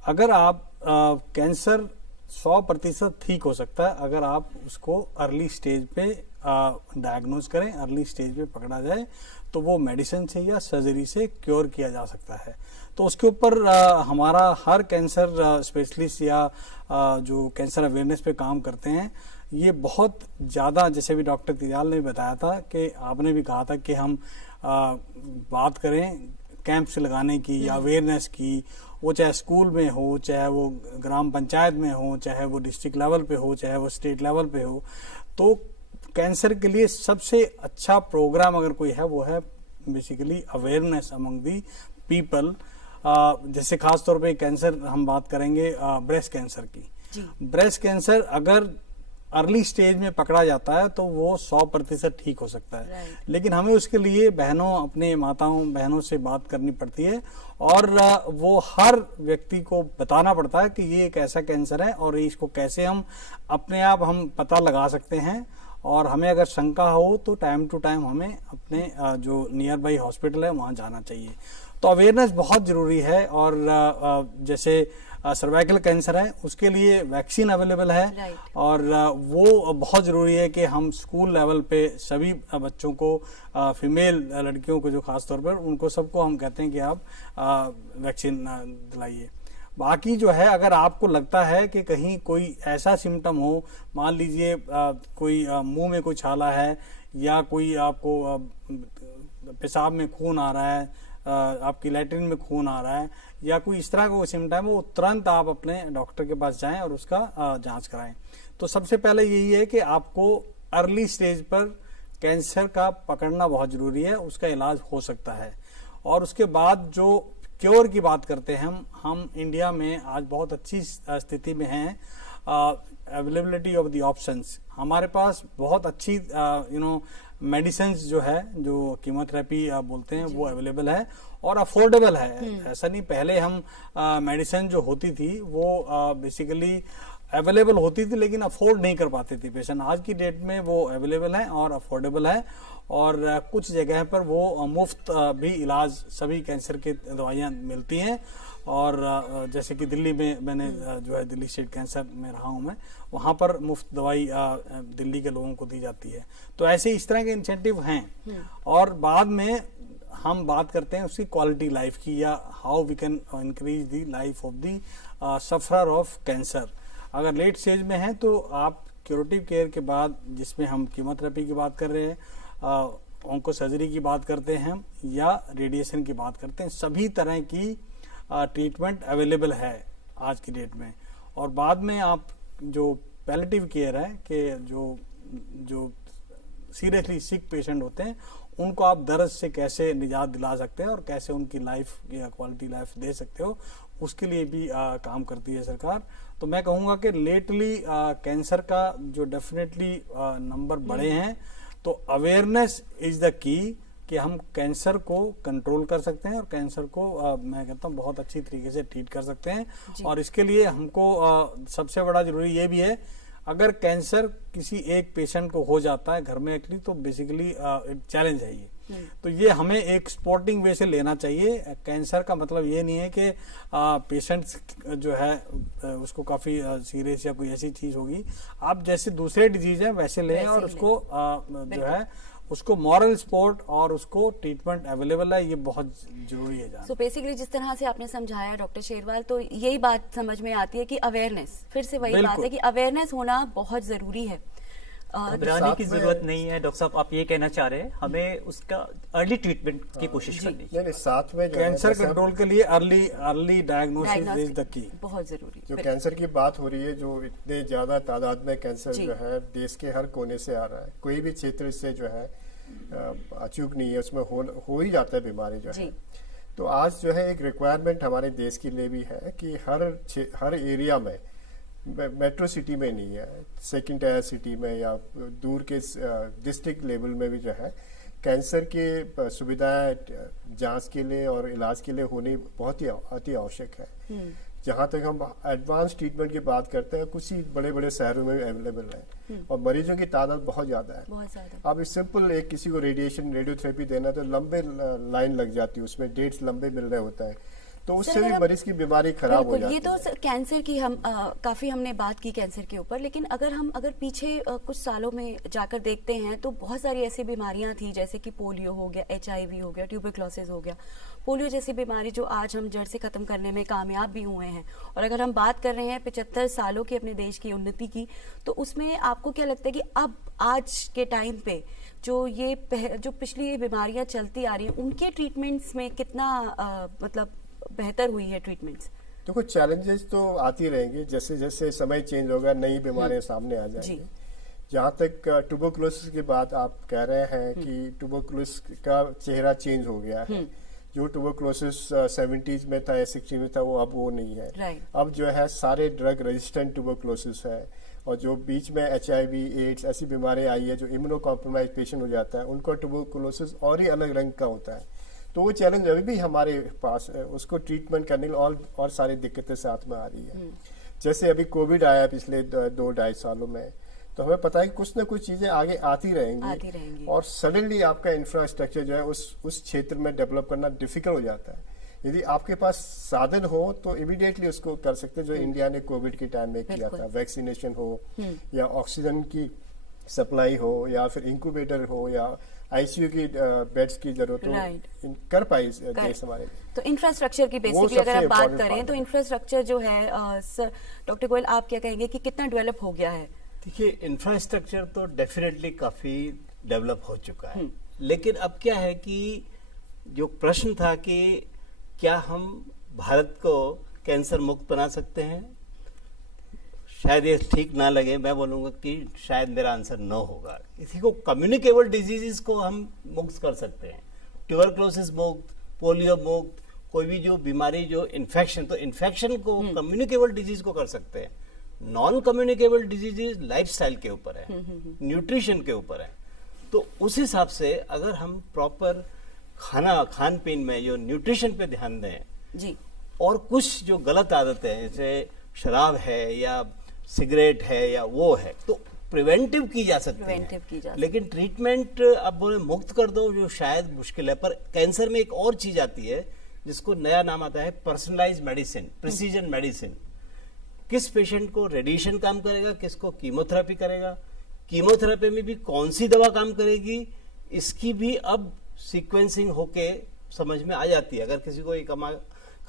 अगर आप कैंसर 100% ठीक हो सकता है अगर आप उसको अर्ली स्टेज पे डायग्नोज करें, अर्ली स्टेज पे पकड़ा जाए, तो वो मेडिसिन से या सर्जरी से क्योर किया जा सकता है। तो उसके ऊपर हमारा हर कैंसर स्पेशलिस्ट या जो कैंसर अवेयरनेस पे काम करते हैं, ये बहुत ज़्यादा, जैसे भी डॉक्टर तिजाल ने बताया था कि आपने भी कहा था कि हम बात करें कैंप्स लगाने की या अवेयरनेस की, वो चाहे स्कूल में हो, चाहे वो ग्राम पंचायत में हो, चाहे वो डिस्ट्रिक्ट लेवल पे हो, चाहे वो स्टेट लेवल पे हो। तो कैंसर के लिए सबसे अच्छा प्रोग्राम अगर कोई है वो है basically awareness among the people. जैसे खास तौर पे कैंसर हम बात करेंगे ब्रेस्ट कैंसर की। ब्रेस्ट कैंसर अगर अर्ली स्टेज में पकड़ा जाता है तो वो 100% ठीक हो सकता है। लेकिन हमें उसके लिए अपने माताओं बहनों से बात करनी पड़ती है और वो हर व्यक्ति को बताना पड़ता है कि ये एक ऐसा कैंसर है और इसको कैसे हम अपने आप हम पता लगा सकते हैं। और हमें अगर शंका हो तो टाइम टू टाइम हमें अपने जो नियर बाई हॉस्पिटल है वहाँ जाना चाहिए। तो अवेयरनेस बहुत ज़रूरी है। और जैसे सर्वाइकल कैंसर है उसके लिए वैक्सीन अवेलेबल है और वो बहुत ज़रूरी है कि हम स्कूल लेवल पे सभी बच्चों को, फीमेल लड़कियों को जो खास तौर पर, उनको सबको हम कहते हैं कि आप वैक्सीन दिलाइए। बाकी जो है अगर आपको लगता है कि कहीं कोई ऐसा सिम्टम हो, मान लीजिए कोई मुंह में कोई छाला है या कोई आपको पेशाब में खून आ रहा है, आपकी लैट्रिन में खून आ रहा है या कोई इस तरह का कोई सिम्टम है, वो तुरंत आप अपने डॉक्टर के पास जाएं और उसका जांच कराएं। तो सबसे पहले यही है कि आपको अर्ली स्टेज पर कैंसर का पकड़ना बहुत ज़रूरी है, उसका इलाज हो सकता है। और उसके बाद जो क्योर की बात करते हैं हम इंडिया में आज बहुत अच्छी स्थिति में हैं। अवेलेबिलिटी ऑफ द ऑप्शंस, हमारे पास बहुत अच्छी मेडिसिन जो है, जो कीमोथेरेपी आप बोलते हैं, वो अवेलेबल है और अफोर्डेबल है। ऐसा नहीं, पहले हम मेडिसिन जो होती थी वो बेसिकली अवेलेबल होती थी लेकिन अफोर्ड नहीं कर पाते थे पेशेंट। आज की डेट में वो अवेलेबल है और अफोर्डेबल है और कुछ जगह पर वो मुफ्त भी इलाज सभी कैंसर की दवाइयाँ मिलती हैं। और जैसे कि दिल्ली में मैंने जो है दिल्ली स्टेट कैंसर में रहा हूँ मैं, वहाँ पर मुफ्त दवाई दिल्ली के लोगों को दी जाती है। तो ऐसे इस तरह के इंसेंटिव हैं। और बाद में हम बात करते हैं उसकी क्वालिटी लाइफ की, या how we can increase the life of the sufferer of cancer. अगर लेट स्टेज में है तो आप क्यूरेटिव केयर के बाद, जिसमें हम कीमोथेरेपी की बात कर रहे हैं, ऑन्को सर्जरी की बात करते हैं या रेडिएशन की बात करते हैं, सभी तरह की ट्रीटमेंट अवेलेबल है आज की डेट में। और बाद में आप जो पैलेटिव केयर है कि जो सीरियसली सिक पेशेंट होते हैं उनको आप दर्द से कैसे निजात दिला सकते हैं और कैसे उनकी लाइफ या क्वालिटी लाइफ दे सकते हो, उसके लिए भी काम करती है सरकार। तो मैं कहूँगा कि लेटली कैंसर का जो डेफिनेटली नंबर बढ़े हैं, तो अवेयरनेस इज द की कि हम कैंसर को कंट्रोल कर सकते हैं और कैंसर को मैं कहता हूँ बहुत अच्छी तरीके से ट्रीट कर सकते हैं। और इसके लिए हमको सबसे बड़ा जरूरी ये भी है, अगर कैंसर किसी एक पेशेंट को हो जाता है घर में एक्चुअली, तो बेसिकली चैलेंज है ये। तो ये हमें एक स्पोर्टिंग वे से लेना चाहिए। कैंसर का मतलब ये नहीं है कि पेशेंट्स जो है उसको काफ़ी सीरियस या कोई ऐसी चीज़ होगी। आप जैसे दूसरे डिजीज हैं वैसे लें और उसको जो है उसको मॉरल सपोर्ट और उसको ट्रीटमेंट अवेलेबल है, ये बहुत जरूरी है। सो बेसिकली जिस तरह से आपने समझाया डॉक्टर शेरवाल, तो यही बात समझ में आती है कि अवेयरनेस, फिर से वही बात है कि अवेयरनेस होना बहुत जरूरी है। घबराने की साथ में- जरूरत नहीं है डॉक्टर साहब, आप ये कहना चाह रहे हैं हमें उसका अर्ली ट्रीटमेंट की कोशिश करनी नहीं नहीं, साथ में जो है, कैंसर जैसे कंट्रोल के लिए early diagnosis is the key. बहुत जरूरी। जो कैंसर की बात हो रही है, जो इतने ज्यादा तादाद में कैंसर जी। जो है देश के हर कोने से आ रहा है, कोई भी क्षेत्र से जो है अचूक नहीं है, उसमें हो ही जाता है बीमारी जो जी। है। तो आज जो है एक रिक्वायरमेंट हमारे देश के लिए भी है कि हर एरिया में, मेट्रो सिटी में नहीं है, सेकंड टायर सिटी में या दूर के डिस्ट्रिक्ट लेवल में भी जो है कैंसर की सुविधाएं जांच के लिए और इलाज के लिए होनी बहुत ही अति आवश्यक है। जहाँ तक हम एडवांस ट्रीटमेंट की बात करते हैं, कुछ ही बड़े बड़े शहरों में भी अवेलेबल है और मरीजों की तादाद बहुत ज्यादा है। बहुत ज्यादा। अब सिंपल एक किसी को रेडियोथेरेपी देना तो लंबे लाइन लग जाती है, उसमें डेट्स लंबे मिल रहे होता है, तो उससे भी मरीज की बीमारी खराब हो बिल्कुल, जाती ये तो है। कैंसर की हम काफी हमने बात की कैंसर के ऊपर, लेकिन अगर पीछे कुछ सालों में जाकर देखते हैं तो बहुत सारी ऐसी बीमारियां थी, जैसे कि पोलियो हो गया, HIV हो गया, ट्यूबरक्लोसिस हो गया। पोलियो जैसी बीमारी जो आज हम जड़ से खत्म करने में कामयाब भी हुए हैं। और अगर हम बात कर रहे हैं 75 सालों की अपने देश की उन्नति की, तो उसमें आपको क्या लगता है कि अब आज के टाइम पे जो पिछली ये बीमारियां चलती आ रही हैं, उनके ट्रीटमेंट्स में कितना मतलब बेहतर हुई है ट्रीटमेंट्स? देखो, चैलेंजेस तो आती रहेंगे, जैसे जैसे समय चेंज होगा नई बीमारियां सामने आ जाएंगी। जहाँ तक ट्यूबरक्लोसिस की बात आप कह रहे हैं कि ट्यूबरक्लोसिस का चेहरा चेंज हो गया है। जो ट्यूबरक्लोसिस 70s में था या 60s में था, वो अब वो नहीं है। अब जो है सारे ड्रग रेजिस्टेंट ट्यूबरक्लोसिस है, और जो बीच में HIV, एड्स ऐसी बीमारियां आई है जो इम्यूनो कॉम्प्रोमाइज पेशेंट हो जाता है, उनको ट्यूबरक्लोसिस और ही अलग रंग का होता है। तो वो चैलेंज अभी भी हमारे पास है, उसको ट्रीटमेंट करने के लिए और सारी दिक्कतें साथ में आ रही है। जैसे अभी कोविड आया पिछले 2-2.5 सालों में, तो हमें पता है कि कुछ ना कुछ चीजें आगे आती रहेंगी और सडनली आपका इंफ्रास्ट्रक्चर जो है उस क्षेत्र में डेवलप करना डिफिकल्ट हो जाता है। यदि आपके पास साधन हो तो इमीडिएटली उसको कर सकते हैं, जो इंडिया ने कोविड के टाइम में किया था। वैक्सीनेशन हो या ऑक्सीजन की सप्लाई हो या फिर इंक्यूबेटर हो या ICU की बेड्स की जरूरत हो, कर पाई देश हमारे। तो इंफ्रास्ट्रक्चर की बेसिकली अगर आप बात करें तो इंफ्रास्ट्रक्चर जो है, सर डॉक्टर गोयल आप क्या कहेंगे कि कितना डेवलप हो गया है? देखिए, इंफ्रास्ट्रक्चर तो डेफिनेटली काफी डेवलप हो चुका है, लेकिन अब क्या है कि जो प्रश्न था कि क्या हम भारत को कैंसर मुक्त बना सकते हैं, शायद ये ठीक ना लगे, मैं बोलूंगा कि शायद मेरा आंसर नो होगा। इसी को कम्युनिकेबल डिजीजेस को हम मुक्त कर सकते हैं, ट्यूबरक्लोसिस मुक्त, पोलियो मुक्त, कोई भी जो बीमारी जो इन्फेक्शन, तो इन्फेक्शन को कम्युनिकेबल डिजीज को कर सकते हैं। नॉन कम्युनिकेबल डिजीजेस लाइफस्टाइल के ऊपर है, न्यूट्रिशन के ऊपर है। तो उस हिसाब से अगर हम प्रॉपर खान पीन में जो न्यूट्रिशन पे ध्यान दें जी, और कुछ जो गलत आदतें हैं जैसे शराब है या सिगरेट है या वो है, तो प्रिवेंटिव की जा सकती है। लेकिन ट्रीटमेंट अब बोले मुक्त कर दो, जो शायद मुश्किल है। पर कैंसर में एक और चीज आती है जिसको नया नाम आता है पर्सनलाइज मेडिसिन, प्रिसीजन मेडिसिन। किस पेशेंट को रेडिएशन काम करेगा, किसको कीमोथेरेपी करेगा, कीमोथेरेपी में भी कौन सी दवा काम करेगी, इसकी भी अब सीक्वेंसिंग होके समझ में आ जाती है। अगर किसी को ये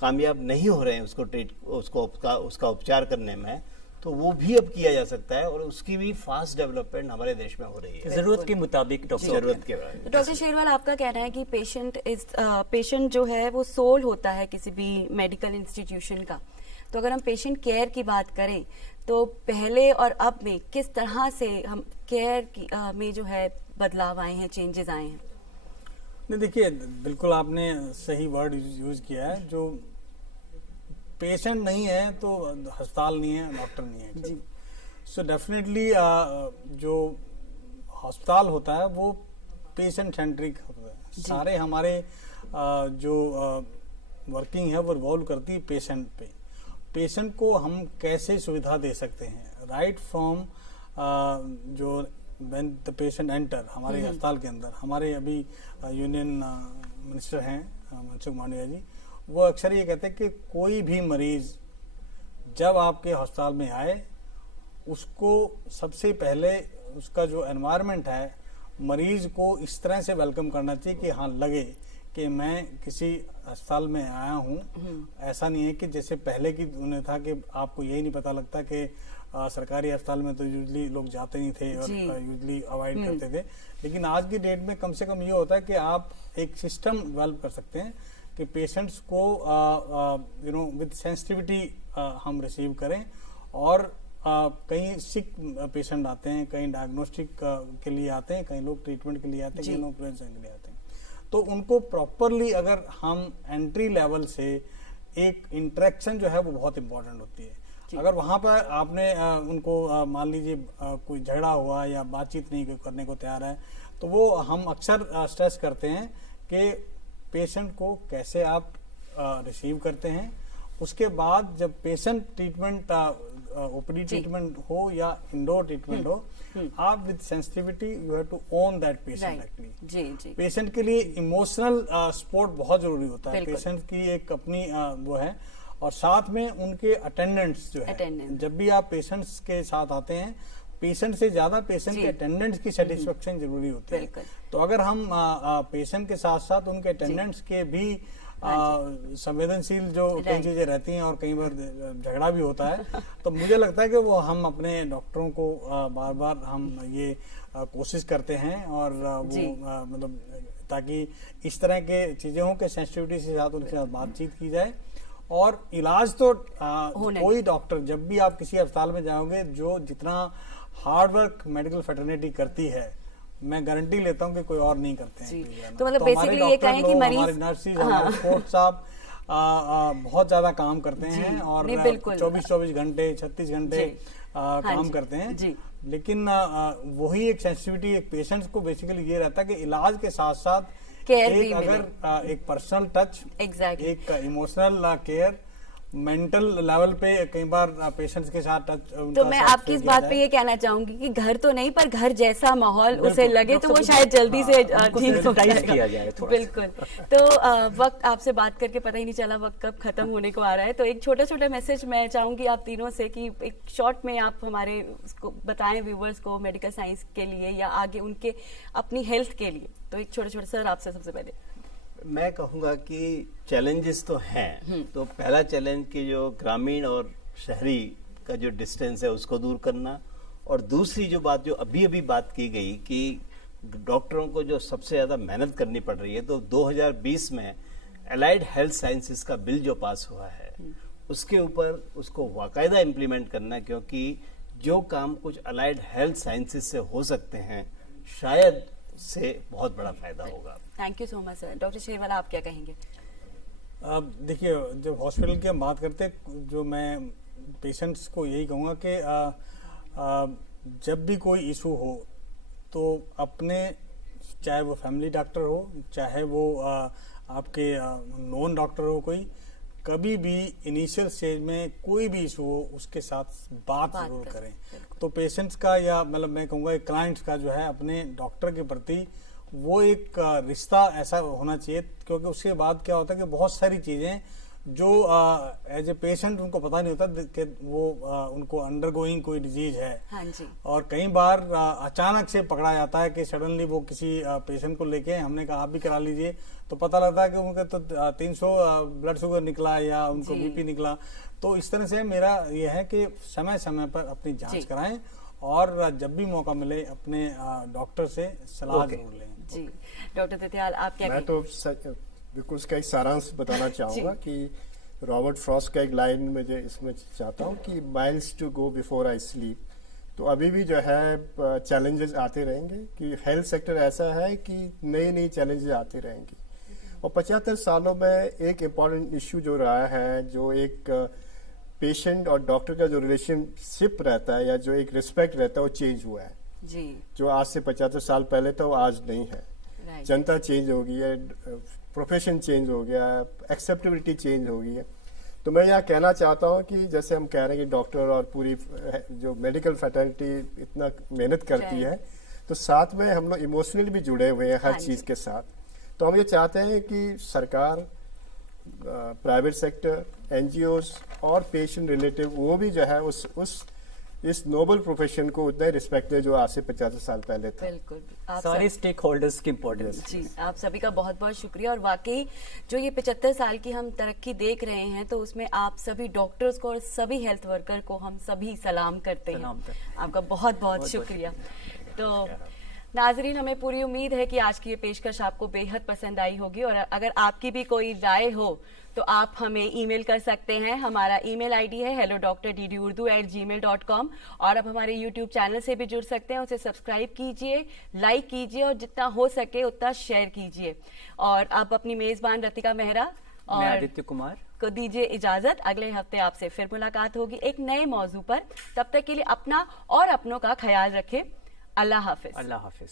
कामयाब नहीं हो रहे हैं उसका उपचार करने में, तो वो भी अब किया जा सकता है और उसकी भी फास्ट डेवलपमेंट हमारे देश में हो रही है, जरूरत के मुताबिक। डॉक्टर शेरवाल, आपका कहना है कि पेशेंट जो है वो सोल होता है किसी भी मेडिकल इंस्टीट्यूशन का। तो अगर हम पेशेंट केयर की बात करें तो पहले और अब में किस तरह से हम केयर में जो है बदलाव आए हैं, चेंजेस आए हैं? नहीं, देखिए, बिल्कुल आपने सही वर्ड यूज किया है। जो पेशेंट नहीं है तो अस्पताल नहीं है, डॉक्टर नहीं है जी। सो डेफिनेटली जो अस्पताल होता है वो पेशेंट सेंट्रिक होता है। सारे हमारे जो वर्किंग है वो रिवॉल्व करती है पेशेंट पे। पेशेंट को हम कैसे सुविधा दे सकते हैं, राइट फ्रॉम जो व्हेन द पेशेंट एंटर हमारे अस्पताल के अंदर। हमारे अभी यूनियन मिनिस्टर हैं मनसुख मांडविया जी, वो अक्सर ये कहते हैं कि कोई भी मरीज जब आपके अस्पताल में आए, उसको सबसे पहले उसका जो एनवायरनमेंट है, मरीज को इस तरह से वेलकम करना चाहिए कि हाँ लगे कि मैं किसी अस्पताल में आया हूँ, ऐसा नहीं है कि जैसे पहले की उन्हें था कि आपको यही नहीं पता लगता कि सरकारी अस्पताल में तो यूजली लोग जाते नहीं थे और यूजली अवॉइड करते थे। लेकिन आज की डेट में कम से कम ये होता है कि आप एक सिस्टम डेवलप कर सकते हैं कि पेशेंट्स को विद सेंसिटिविटी हम रिसीव करें। और कई सिक पेशेंट आते हैं, कई डायग्नोस्टिक के लिए आते हैं, कई लोग ट्रीटमेंट के लिए आते हैं, कई लोग प्रिवेंशन के लिए आते हैं। तो उनको प्रॉपरली अगर हम एंट्री लेवल से एक इंटरेक्शन जो है वो बहुत इंपॉर्टेंट होती है। अगर वहां पर आपने उनको मान लीजिए कोई झगड़ा हुआ या बातचीत नहीं करने को तैयार है, तो वो हम अक्सर स्ट्रेस करते हैं कि पेशेंट को कैसे आप रिसीव करते हैं। उसके बाद जब पेशेंट ट्रीटमेंट ओपीडी ट्रीटमेंट हो या इंडोर ट्रीटमेंट हो, आप with sensitivity you have to own that patient. Actually patient के लिए इमोशनल सपोर्ट बहुत जरूरी होता है। पेशेंट की एक अपनी वो है, और साथ में उनके अटेंडेंट्स जो है, जब भी आप पेशेंट्स के साथ आते हैं, पेशेंट से ज्यादा पेशेंट के अटेंडेंट्स की सेटिस्फेक्शन जरूरी होती है। तो अगर हम पेशेंट के साथ साथ उनके अटेंडेंट्स के भी संवेदनशील जो कई चीजें रहती हैं और कई बार झगड़ा भी होता है, तो मुझे लगता है कि वो हम अपने डॉक्टरों को बार बार हम ये कोशिश करते हैं, और वो मतलब ताकि इस तरह के चीजें हों कि सेंसिटिविटी के साथ उनके साथ बातचीत की जाए। और इलाज तो कोई डॉक्टर, जब भी आप किसी अस्पताल में जाओगे, जो जितना हार्ड वर्क मेडिकल फ्रेटर्निटी करती है, मैं गारंटी लेता हूं कि कोई और नहीं करते हैं। तो मतलब बेसिकली ये कहें कि मरीज, हमारे नर्सिस, हमारे स्पोर्ट्स साहब बहुत ज्यादा काम करते हैं और 24 घंटे 36 घंटे काम करते हैं। लेकिन वही एक सेंसिटिविटी एक पेशेंट्स को बेसिकली ये रहता है कि इलाज के साथ साथ एक अगर एक पर्सनल टच, एक इमोशनल केयर, मेंटल लेवल पे कई बार पेशेंट्स के साथ टच। तो मैं आपकी इस बात पे ये कहना चाहूंगी कि घर तो नहीं, पर घर जैसा माहौल उसे लगे तो वो शायद जल्दी से ठीक किया जाए। बिल्कुल। तो वक्त आपसे बात करके पता ही नहीं चला वक्त कब खत्म होने को आ रहा है। तो एक छोटा छोटा मैसेज मैं चाहूंगी आप तीनों से कि एक शॉर्ट में आप हमारे उसको बताएं व्यूवर्स को, मेडिकल साइंस के लिए या आगे उनके अपनी हेल्थ के लिए। तो एक छोटा छोटा सर आपसे सबसे पहले मैं कहूँगा कि चैलेंजेस तो हैं। तो पहला चैलेंज कि जो ग्रामीण और शहरी का जो डिस्टेंस है उसको दूर करना, और दूसरी जो बात जो अभी अभी बात की गई कि डॉक्टरों को जो सबसे ज़्यादा मेहनत करनी पड़ रही है, तो 2020 में एलाइड हेल्थ साइंसेज का बिल जो पास हुआ है उसके ऊपर उसको बाकायदा इम्प्लीमेंट करना, क्योंकि जो काम कुछ अलाइड हेल्थ साइंसेज से हो सकते हैं शायद से बहुत बड़ा फायदा होगा। Thank you so much sir. Doctor Sherwala आप क्या कहेंगे? देखिए, जब हॉस्पिटल की हम बात करते हैं, जो मैं पेशेंट्स को यही कहूँगा कि जब भी कोई इशू हो तो अपने, चाहे वो फैमिली डॉक्टर हो, चाहे वो आपके नॉन डॉक्टर हो, कोई कभी भी इनिशियल स्टेज में कोई भी इशू हो उसके साथ बात जरूर करें। तो पेशेंट्स का या मतलब मैं कहूँगा क्लाइंट्स का जो है अपने डॉक्टर के प्रति वो एक रिश्ता ऐसा होना चाहिए, क्योंकि उसके बाद क्या होता है कि बहुत सारी चीजें जो एज ए पेशेंट उनको पता नहीं होता कि वो उनको अंडरगोइंग कोई डिजीज है। हाँ जी। और कई बार अचानक से पकड़ा जाता है कि सडनली वो किसी पेशेंट को लेके हमने कहा आप भी करा लीजिए, तो पता लगता है कि उनका तो 300 ब्लड शुगर निकला या उनको बीपी निकला। तो इस तरह से मेरा ये है कि समय समय पर अपनी जांच कराएं और जब भी मौका मिले अपने डॉक्टर से सलाह जरूर लें। जी डॉक्टर दतियाल आप क्या? मैं तो बिल्कुल उसका एक सारांश बताना चाहूँगा कि रॉबर्ट फ्रॉस्ट का एक लाइन मुझे इसमें चाहता हूँ कि miles to go before I sleep. तो अभी भी जो है चैलेंजेस आते रहेंगे, कि हेल्थ सेक्टर ऐसा है कि नई नई चैलेंजेस आते रहेंगे। और 75 सालों में एक इम्पॉर्टेंट इश्यू जो रहा है, जो एक पेशेंट और डॉक्टर का जो रिलेशनशिप रहता है या जो एक रिस्पेक्ट रहता है, वो चेंज हुआ है जी। जो आज से 75 साल पहले था वो आज नहीं है। जनता चेंज हो गई है, प्रोफेशन चेंज हो गया, एक्सेप्टेबिलिटी चेंज हो गई है। तो मैं यहाँ कहना चाहता हूँ कि जैसे हम कह रहे हैं कि डॉक्टर और पूरी जो मेडिकल फैकल्टी इतना मेहनत करती है, तो साथ में हम लोग इमोशनली भी जुड़े हुए हैं हर चीज़ के साथ। तो हम ये चाहते हैं कि सरकार, प्राइवेट सेक्टर, NGOs और पेशेंट रिलेटिव वो भी जो है उस इस नोबल प्रोफेशन को उतना ही रिस्पेक्ट है जो आज से 50 साल पहले था। बिल्कुल आप सारे स्टेक होल्डर्स की इम्पोर्टेंस। जी, आप सभी का बहुत बहुत शुक्रिया। और वाकई जो ये 75 साल की हम तरक्की देख रहे हैं, तो उसमें आप सभी डॉक्टर्स को और सभी हेल्थ वर्कर को हम सभी सलाम करते हैं। आपका बहुत बहुत शुक्रिया। तो नाजरीन, हमें पूरी उम्मीद है कि आज की ये पेशकश आपको बेहद पसंद आई होगी, और अगर आपकी भी कोई राय हो तो आप हमें ईमेल कर सकते हैं। हमारा ईमेल आईडी है hellodrdirdu@gmail.com, और आप हमारे यूट्यूब चैनल से भी जुड़ सकते हैं। उसे सब्सक्राइब कीजिए, लाइक कीजिए, और जितना हो सके उतना शेयर कीजिए। और आप अपनी मेजबान रतिका मेहरा और आदित्य कुमार को दीजिए इजाजत। अगले हफ्ते आपसे फिर मुलाकात होगी एक नए मौजू पर। तब तक के लिए अपना और अपनों का ख्याल रखें। अल्लाह हाफिज। अल्लाह हाफिज।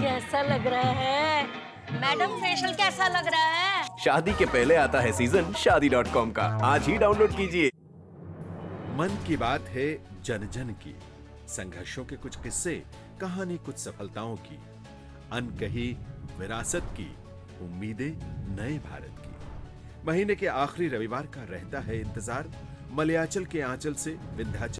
कैसा लग रहा है मैडम? फेशियल कैसा लग रहा है? शादी के पहले आता है सीजन शादी.com का। आज ही डाउनलोड कीजिए। मन की बात है जन जन की, संघर्षों के कुछ किस्से, कहानी कुछ सफलताओं की, अनकही विरासत की, उम्मीदें नए भारत की। महीने के आखिरी रविवार का रहता है इंतजार। मलयाचल के आंचल से विंध्याचल